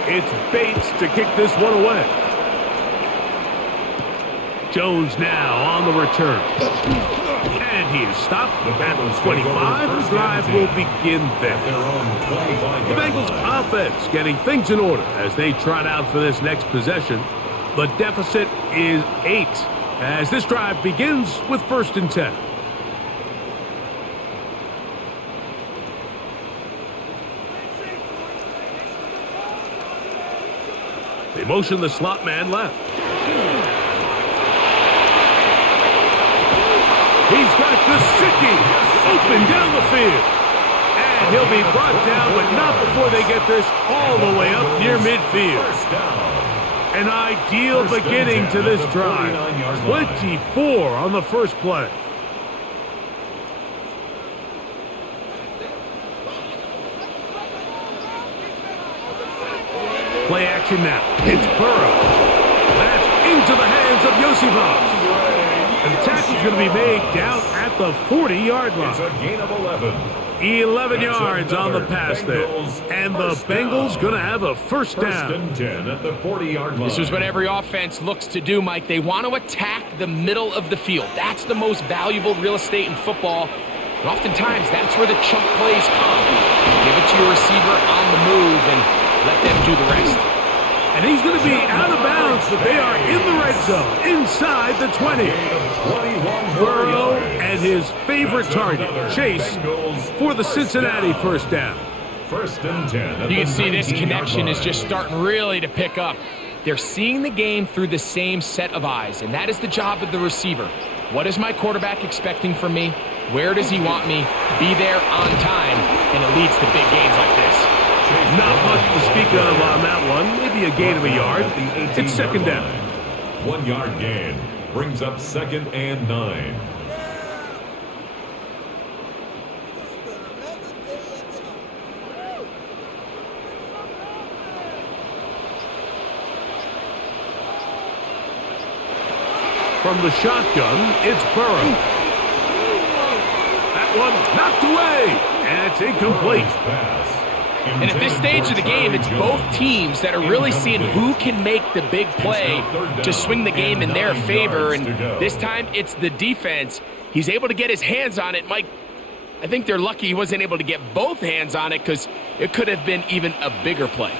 it's Bates to kick this one away. Jones now on the return. And he is stopped at the 25. The drive will begin there. The Bengals offense getting things in order as they trot out for this next possession. The deficit is 8 as this drive begins with 1st and 10. They motion the slot man left. He's got Gesicki open down the field. And he'll be brought down, but not before they get this all the way up near midfield. An ideal beginning to this drive. 24 on the first play. Play action now. It's Burrow. That's into the hands of Yosifov. And the tackle's going to be made down at the 40-yard line. It's a gain of 11. 11 yards on the pass there. And the Bengals going to have a first down. 1st and 10 at the 40-yard line. This is what every offense looks to do, Mike. They want to attack the middle of the field. That's the most valuable real estate in football. And oftentimes, that's where the chunk plays come. Give it to your receiver on the move and let them do the rest. And he's going to be out of bounds, but they are in the red zone, inside the 20. Burrow and his favorite target, Chase, for the Cincinnati first down. 1st and 10. You can see this connection is just starting really to pick up. They're seeing the game through the same set of eyes, and that is the job of the receiver. What is my quarterback expecting from me? Where does he want me? Be there on time, and it leads to big gains like this. Not much to speak of on that one. Maybe a gain of a yard. It's 2nd down. 1 yard gain brings up 2nd and 9. From the shotgun, it's Burrow. That one knocked away, and it's incomplete. And at this stage of the game, it's both teams that are really seeing who can make the big play to swing the game in their favor. And this time, it's the defense. He's able to get his hands on it. Mike, I think they're lucky he wasn't able to get both hands on it because it could have been even a bigger play.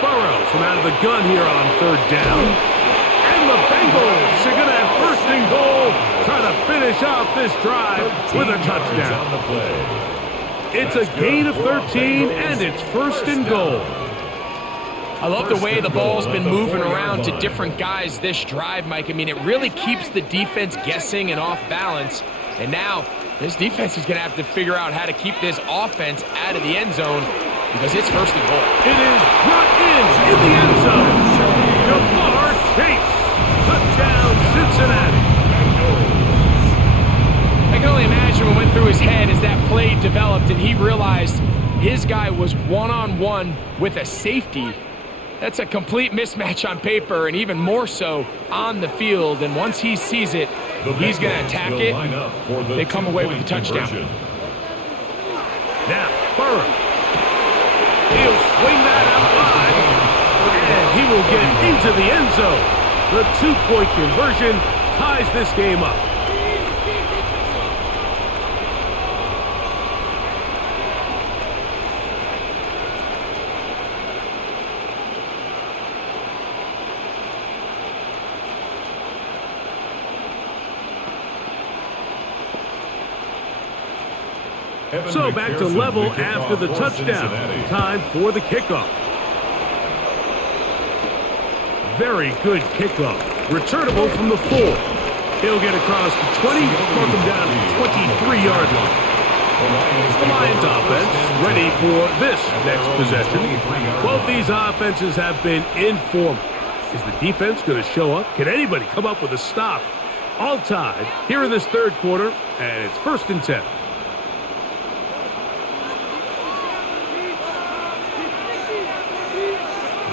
Burrow from out of the gun here on 3rd down. And the Bengals are going to have 1st and goal. Trying to finish off this drive with a touchdown. It's a gain of 13, and it's 1st and goal. I love the way the ball's been moving around to different guys this drive, Mike. I mean, it really keeps the defense guessing and off balance. And now, this defense is going to have to figure out how to keep this offense out of the end zone because it's 1st and goal. It is brought in the end zone. Jamar Chase. Touchdown, Cincinnati. I can only imagine what went through his head as that play developed and he realized his guy was one-on-one with a safety. That's a complete mismatch on paper and even more so on the field. And once he sees it, he's going to attack it. They come away with the touchdown. Now, Burrow. He'll swing that out wide, and he will get into the end zone. The 2-point conversion ties this game up. So back to level after the touchdown. Time for the kickoff. very good kickoff. Returnable from the 4. He'll get across the 20, mark him down to the 23-yard line. The Lions offense ready for this next possession. Both these offenses have been informed. Is the defense going to show up? Can anybody come up with a stop? All tied here in this third quarter, and it's 1st and 10.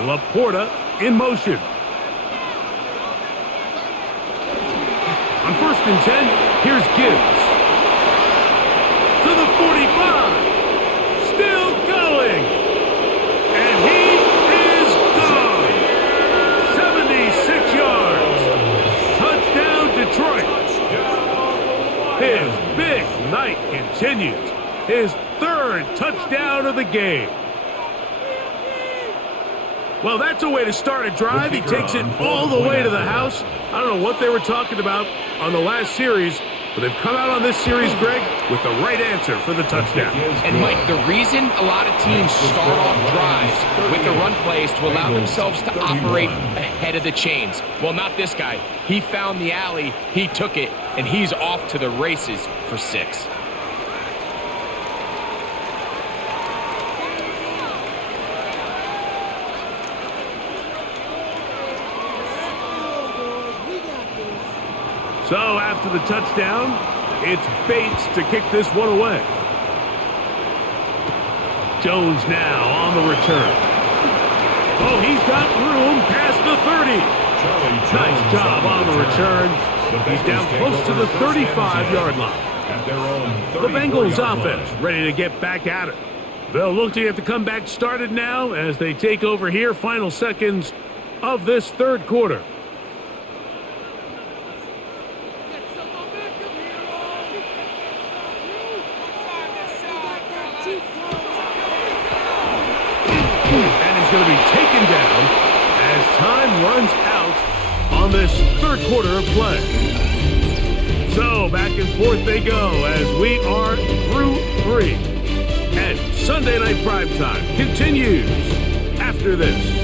Laporta in motion. On 1st and 10, here's Gibbs. To the 45. Still going. And he is gone. 76 yards. Touchdown, Detroit. His big night continues. His 3rd touchdown of the game. Well, that's a way to start a drive. He takes it all the way to the house. I don't know what they were talking about on the last series, but they've come out on this series, Greg, with the right answer for the touchdown. And, Mike, the reason a lot of teams start off drives with the run plays to allow themselves to operate ahead of the chains. Well, not this guy. He found the alley, he took it, and he's off to the races for 6. So after the touchdown, it's Bates to kick this one away. Jones now on the return. Oh, he's got room past the 30. Nice job on the return. He's down close to the 35-yard line. The Bengals offense ready to get back at it. They'll look to get the comeback started now as they take over here. Final seconds of this third quarter. And he's going to be taken down as time runs out on this third quarter of play. So back and forth they go as we are through 3. And Sunday Night Primetime continues after this.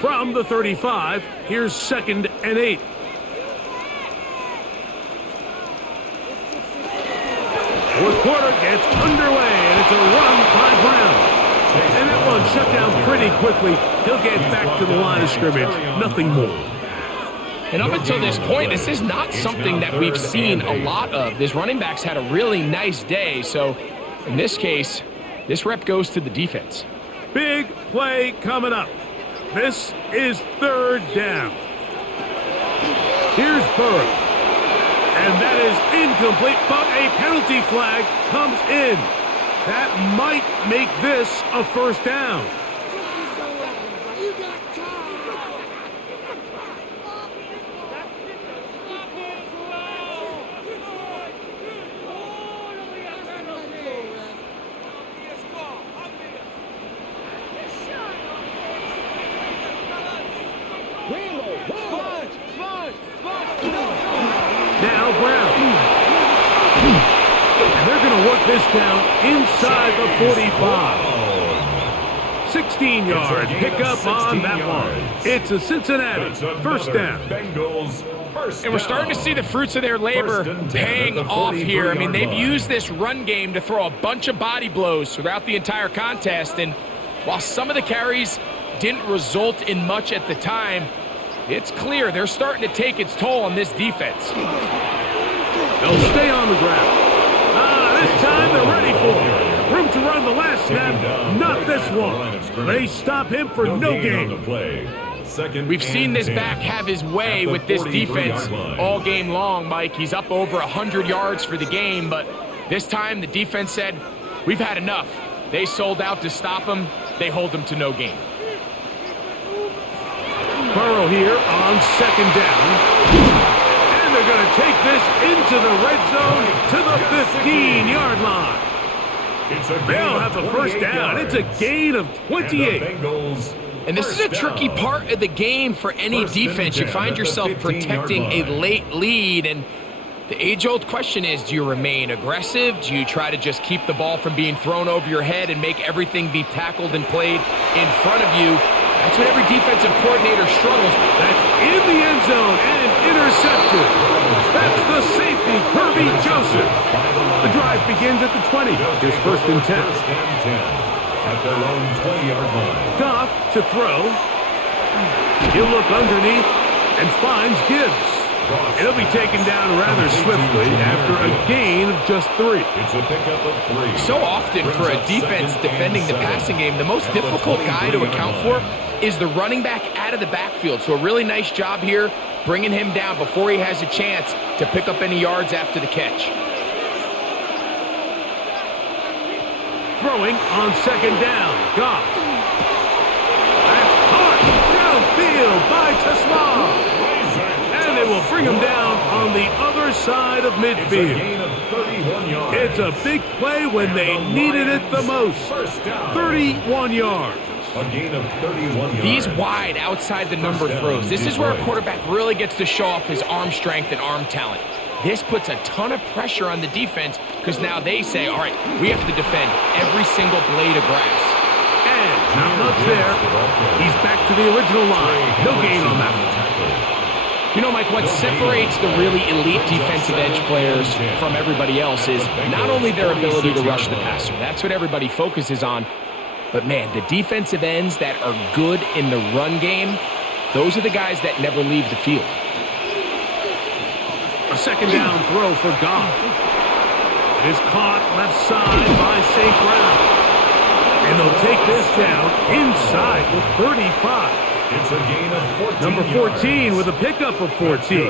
From the 35, here's 2nd and 8. Fourth quarter gets underway, and it's a run by Brown. And that one shut down pretty quickly. He'll get back to the line of scrimmage. Nothing more. And up until this point, this is not something that we've seen a lot of. This running back's had a really nice day, so in this case, this rep goes to the defense. Big play coming up. This is 3rd down. Here's Burrow. And that is incomplete, but a penalty flag comes in. That might make this a 1st down. Now Brown. And they're going to work this down inside the 45. 16-yard pickup on that one. It's a Cincinnati 1st down. And we're starting to see the fruits of their labor paying off here. I mean, they've used this run game to throw a bunch of body blows throughout the entire contest. And while some of the carries didn't result in much at the time, it's clear they're starting to take its toll on this defense. They'll stay on the ground. This time they're ready for it. Room to run the last snap, not this one. They stop him for no gain. We've seen this back have his way with this defense all game long, Mike. He's up over 100 yards for the game, but this time the defense said, we've had enough. They sold out to stop him. They hold him to no gain. Burrow here on 2nd down. And they're going to take this into the red zone to the 15-yard line. They'll have the 1st down. It's a gain of 28. And this is a tricky part of the game for any defense. You find yourself protecting a late lead, and the age-old question is, do you remain aggressive? Do you try to just keep the ball from being thrown over your head and make everything be tackled and played in front of you? That's what every defensive coordinator struggles. That's in the end zone and intercepted. That's the safety, Kirby Joseph. The drive begins at the 20. Here's 1st and 10. At their own 20-yard line. Goff to throw. He'll look underneath and finds Gibbs. It'll be taken down rather swiftly after a gain of just 3. It's a pickup of 3. So often for a defense defending the passing game, the most difficult guy to account for is the running back out of the backfield. So a really nice job here bringing him down before he has a chance to pick up any yards after the catch. Throwing on 2nd down. Goff. That's caught downfield by Tesla. And they will bring him down on the other side of midfield. It's a big play when they needed it the most. 31 yards. A gain of 31 yards. These wide outside the number throws. This is where a quarterback really gets to show off his arm strength and arm talent. This puts a ton of pressure on the defense because now they say, all right, we have to defend every single blade of grass. And not much there. He's back to the original line. No gain on that one. You know, Mike, what separates the really elite defensive edge players from everybody else is not only their ability to rush the passer. That's what everybody focuses on. But, man, the defensive ends that are good in the run game, those are the guys that never leave the field. A 2nd down throw for Goff. It is caught left side by St. Brown. And they'll take this down inside the 35. It's a gain of 14 Number 14 with a pickup of 14.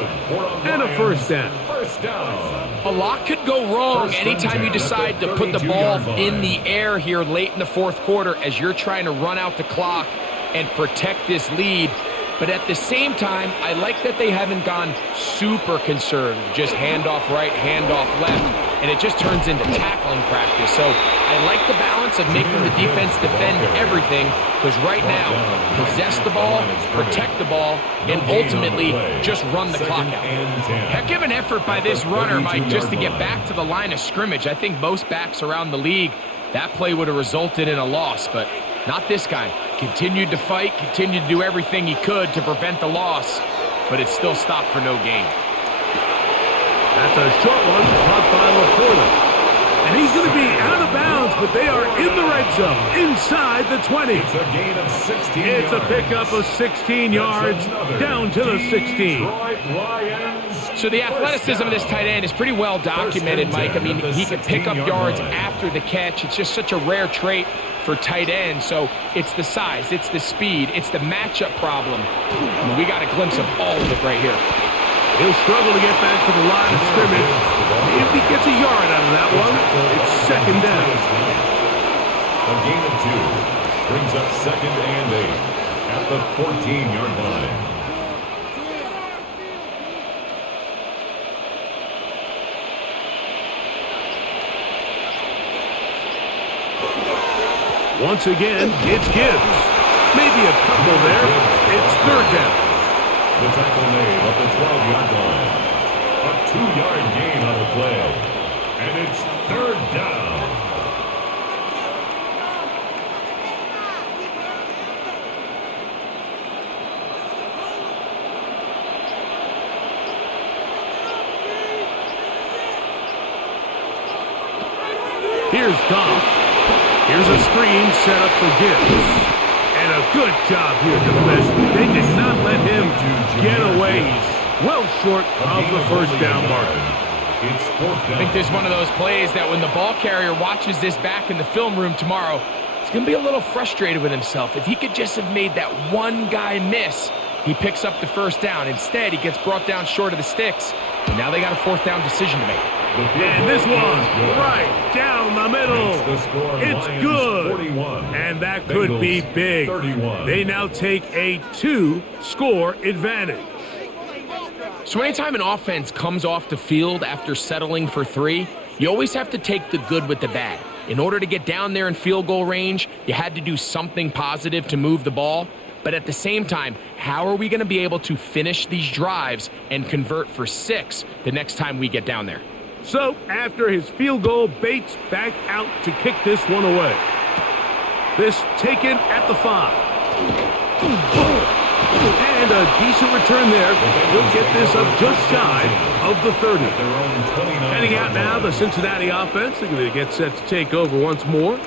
And a 1st down. First down. A lot could go wrong anytime you decide to put the ball in the air here late in the 4th quarter as you're trying to run out the clock and protect this lead. But at the same time, I like that they haven't gone super conservative, just handoff right, handoff left, and it just turns into tackling practice. So I like the balance of making the defense defend everything, because right now, possess the ball, protect the ball, and ultimately just run the clock out. Heck of an effort by this runner, Mike, just to get back to the line of scrimmage. I think most backs around the league, that play would have resulted in a loss, but not this guy. Continued to fight, continued to do everything he could to prevent the loss, but it still stopped for no gain. That's a short one caught by Laporta. And he's going to be out of bounds, but they are in the red zone, inside the 20. It's a gain of 16 It's yards. a pickup of 16 yards, down to the 16. So the athleticism of this tight end is pretty well documented, Mike. I mean, he can pick up yards after the catch. It's just such a rare trait for tight ends. So it's the size, it's the speed, it's the matchup problem. I mean, we got a glimpse of all of it right here. He'll struggle to get back to the line of scrimmage. If he gets a yard out of that one, it's 2nd down. A gain of 2 brings up 2nd and 8 at the 14-yard line. Once again, it's Gibbs. Maybe a couple there. It's 3rd down. The tackle made at the 12-yard line. A 2-yard gain on the play. And it's 3rd down. Here's Goff. Here's a screen set up for Gibbs. And a good job here defensively. They did not let him get away. He's well short of the 1st down marker. It's 4th down. I think there's one of those plays that when the ball carrier watches this back in the film room tomorrow, he's going to be a little frustrated with himself. If he could just have made that one guy miss, he picks up the 1st down. Instead, he gets brought down short of the sticks, and now they got a 4th down decision to make. And this one, right down the middle. It's good. And that could be big. They now take a 2-score advantage. So anytime an offense comes off the field after settling for 3, you always have to take the good with the bad. In order to get down there in field goal range, you had to do something positive to move the ball. But at the same time, how are we going to be able to finish these drives and convert for 6 the next time we get down there? So, after his field goal, Bates back out to kick this one away. This taken at the 5. And a decent return there. He'll get this up just shy of the 30. Heading out now, the Cincinnati offense. They're going to get set to take over once more.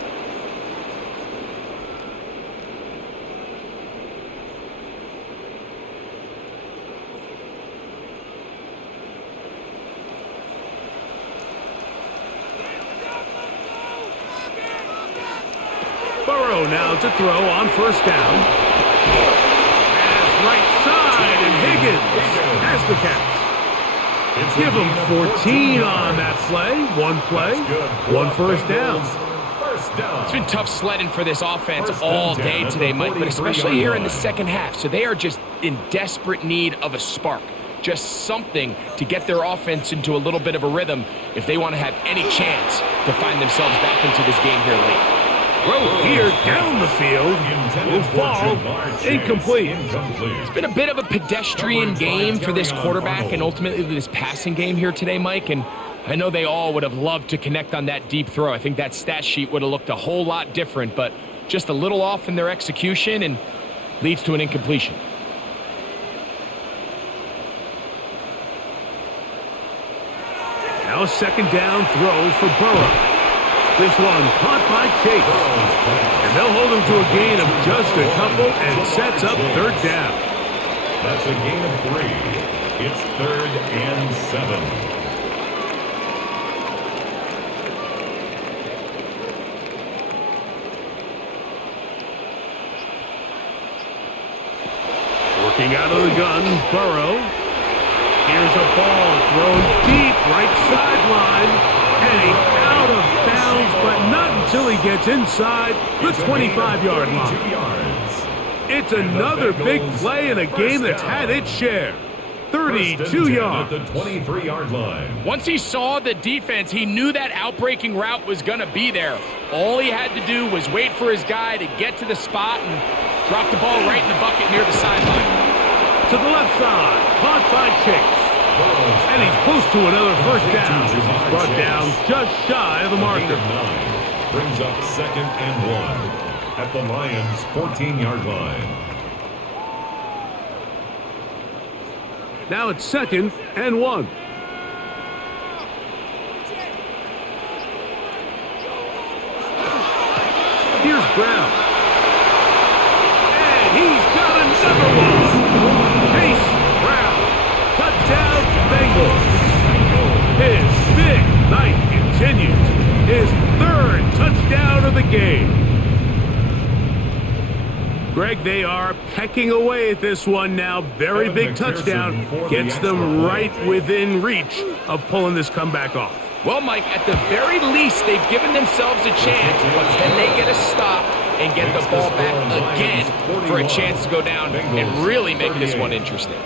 Now to throw on first down. Pass right side, and Higgins has the catch. Give him 14 on that play. One play, one first down. It's been tough sledding for this offense all day today, Mike, but especially here in the second half. So they are just in desperate need of a spark. Just something to get their offense into a little bit of a rhythm if they want to have any chance to find themselves back into this game here late. Throw here down the field will fall incomplete. It's been a bit of a pedestrian game for this quarterback and ultimately this passing game here today, Mike. And I know they all would have loved to connect on that deep throw. I think that stat sheet would have looked a whole lot different, but just a little off in their execution and leads to an incompletion. Now a second down throw for Burrow. This one caught by Chase. And they'll hold him to a gain of just a couple and sets up third down. That's a gain of 3. It's 3rd and 7. Working out of the gun, Burrow. Here's a ball thrown deep right sideline. And he's out of bounds, but not until he gets inside the 25-yard line. It's another big play in a game that's had its share. 32 yards. At the 23-yard line. Once he saw the defense, he knew that outbreaking route was going to be there. All he had to do was wait for his guy to get to the spot and drop the ball right in the bucket near the sideline. To the left side, caught by Chase. And he's close to another first down. He's brought down just shy of the marker. Brings up 2nd and 1 at the Lions' 14-yard line. Now it's 2nd and 1. Here's Brown. And he's got another one. Chase Brown. Touchdown, Bengals. His big night continues. His 3rd touchdown of the game. Greg, they are pecking away at this one now. Very big touchdown. Gets them right within reach of pulling this comeback off. Well, Mike, at the very least, they've given themselves a chance, but can they get a stop and get the ball back again for a chance to go down and really make this one interesting?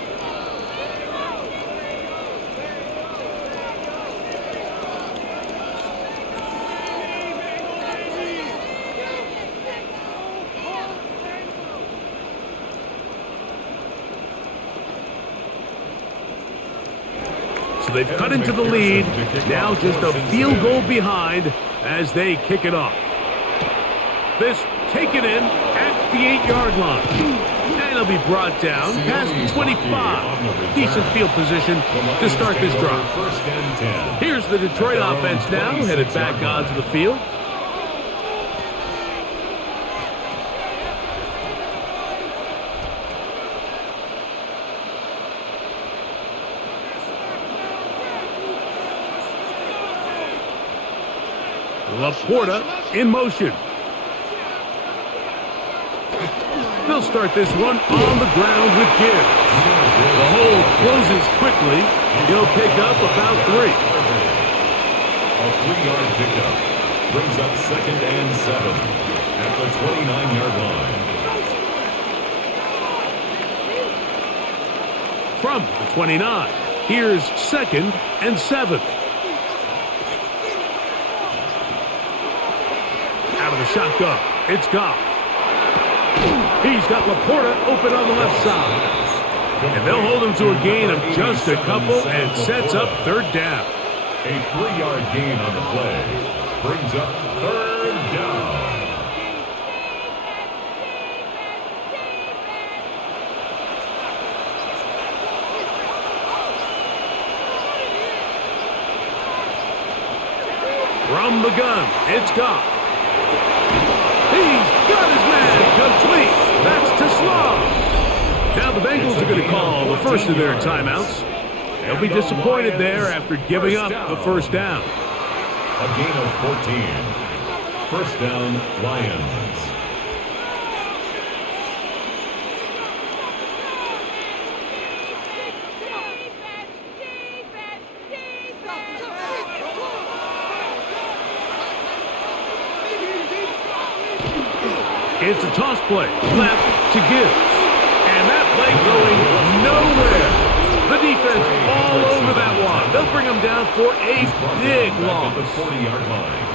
So they've cut into the lead. Now just a field goal behind as they kick it off. This taken in at the 8-yard line. And it'll be brought down past the 25. Decent field position to start this drive. Here's the Detroit offense now, headed back onto the field. Laporta in motion. They'll start this one on the ground with Gibbs. The hole closes quickly. He'll pick up about 3. A 3-yard pickup brings up 2nd and 7 at the 29-yard line. From the 29, here's 2nd and 7. Out of the shotgun, it's Goff. He's got Laporta open on the left side. And they'll hold him to a gain of just a couple and sets up third down. A 3-yard gain on the play brings up third down. From the gun, it's Goff. He's got his man complete. That's to Slav. Now the Bengals are going to call the first of their timeouts. They'll be disappointed there after giving up the first down. A gain of 14. First down, Lions. It's a toss play, left to Gibbs. And that play going nowhere. The defense all over that one. They'll bring him down for a big loss. At the 40-yard line.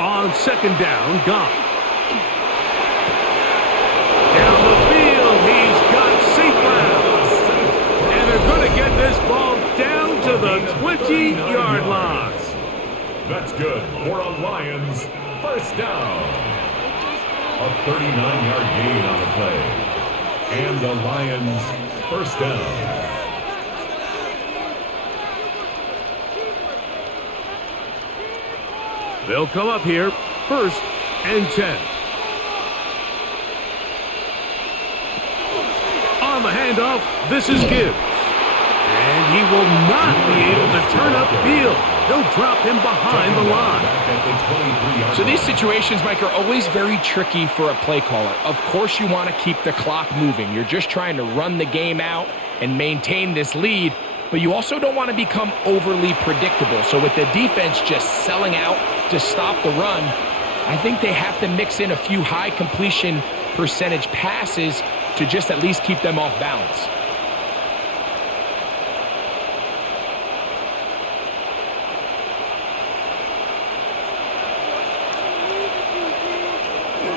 On second down, Goff. Down the field, he's got St. Brown. And they're going to get this ball down to the 20-yard line. That's good for a Lions first down. A 39-yard gain on the play. And the Lions first down. They'll come up here, first and 10. On the handoff, this is Gibbs. And he will not be able to turn upfield. They'll drop him behind the line. So these situations, Mike, are always very tricky for a play caller. Of course you want to keep the clock moving. You're just trying to run the game out and maintain this lead. But you also don't want to become overly predictable. So with the defense just selling out to stop the run, I think they have to mix in a few high completion percentage passes to just at least keep them off balance.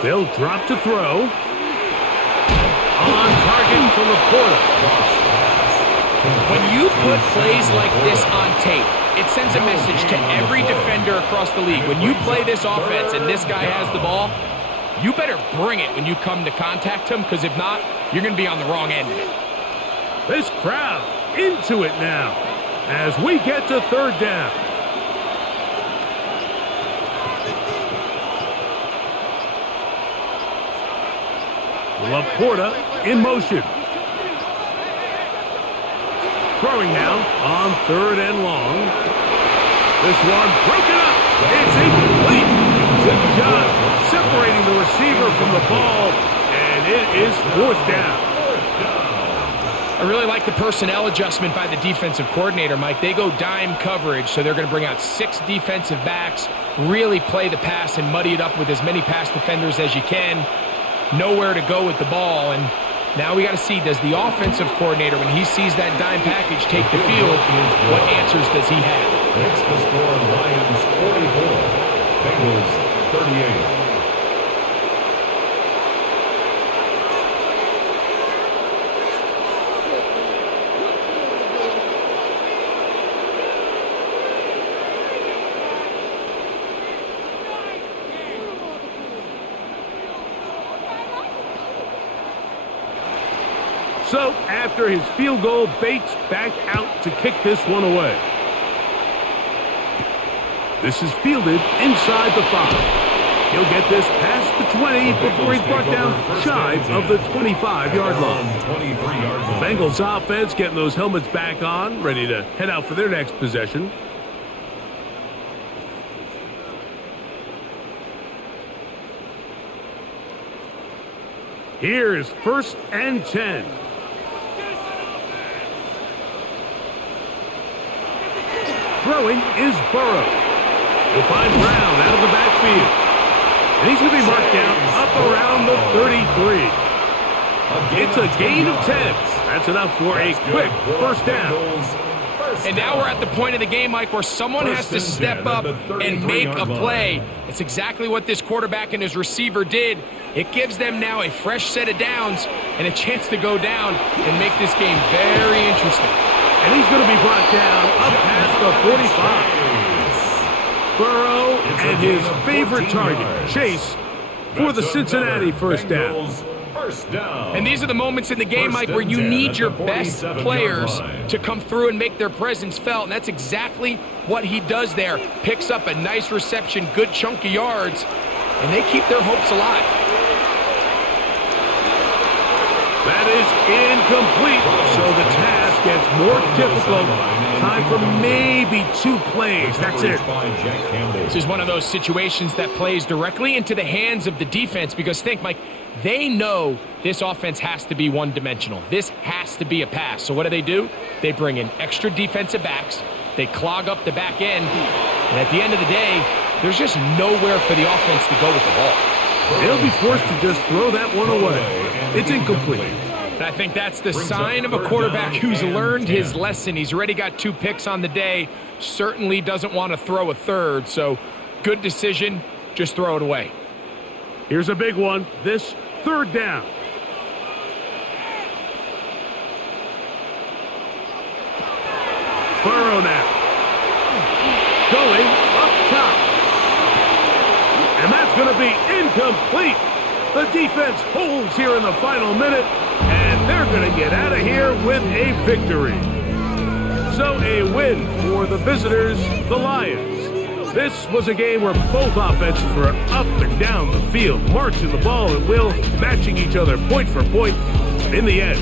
They'll drop to throw. On target to Laporta. When you put plays like this on tape, it sends a message to every defender across the league. When you play this offense and this guy has the ball, you better bring it when you come to contact him, because if not, you're going to be on the wrong end of it. This crowd into it now as we get to third down. Laporta in motion. Throwing now on third and long. This one broken up. It's incomplete. Good job separating the receiver from the ball, and it is fourth down. I really like the personnel adjustment by the defensive coordinator, Mike. They go dime coverage, so they're going to bring out 6 defensive backs, really play the pass and muddy it up with as many pass defenders as you can. Nowhere to go with the ball, and now we got to see, does the offensive coordinator, when he sees that dime package take the field, what answers does he have? It's the score, Lions 44, Bengals 38. So, after his field goal, Bates back out to kick this one away. This is fielded inside the 5. He'll get this past the 20 before he's brought down shy of the 25-yard line. Bengals offense getting those helmets back on, ready to head out for their next possession. Here is first and 10. Throwing is Burrow. He'll find Brown out of the backfield. And he's going to be marked down up around the 33. It's a gain of 10. That's enough for a quick first down. And now we're at the point of the game, Mike, where someone has to step up and make a play. It's exactly what this quarterback and his receiver did. It gives them now a fresh set of downs and a chance to go down and make this game very interesting. And he's going to be brought down up past the 45. Burrow and his favorite target, Chase, for the Cincinnati first down. And these are the moments in the game, Mike, where you need your best players to come through and make their presence felt. And that's exactly what he does there. Picks up a nice reception, good chunk of yards, and they keep their hopes alive. That is incomplete, so the task gets more difficult. Time for maybe 2 plays. That's it. This is one of those situations that plays directly into the hands of the defense because think, Mike, they know this offense has to be one-dimensional. This has to be a pass. So what do? They bring in extra defensive backs. They clog up the back end. And at the end of the day, there's just nowhere for the offense to go with the ball. They'll be forced to just throw that one away. It's incomplete. And I think that's the sign of a quarterback who's learned his lesson. He's already got 2 picks on the day. Certainly doesn't want to throw a third. So good decision. Just throw it away. Here's a big one. This third down. Burrow now. Going up top. And that's going to be incomplete. The defense holds here in the final minute, and they're going to get out of here with a victory. So a win for the visitors, the Lions. This was a game where both offenses were up and down the field, marching the ball at will, matching each other point for point. In the end,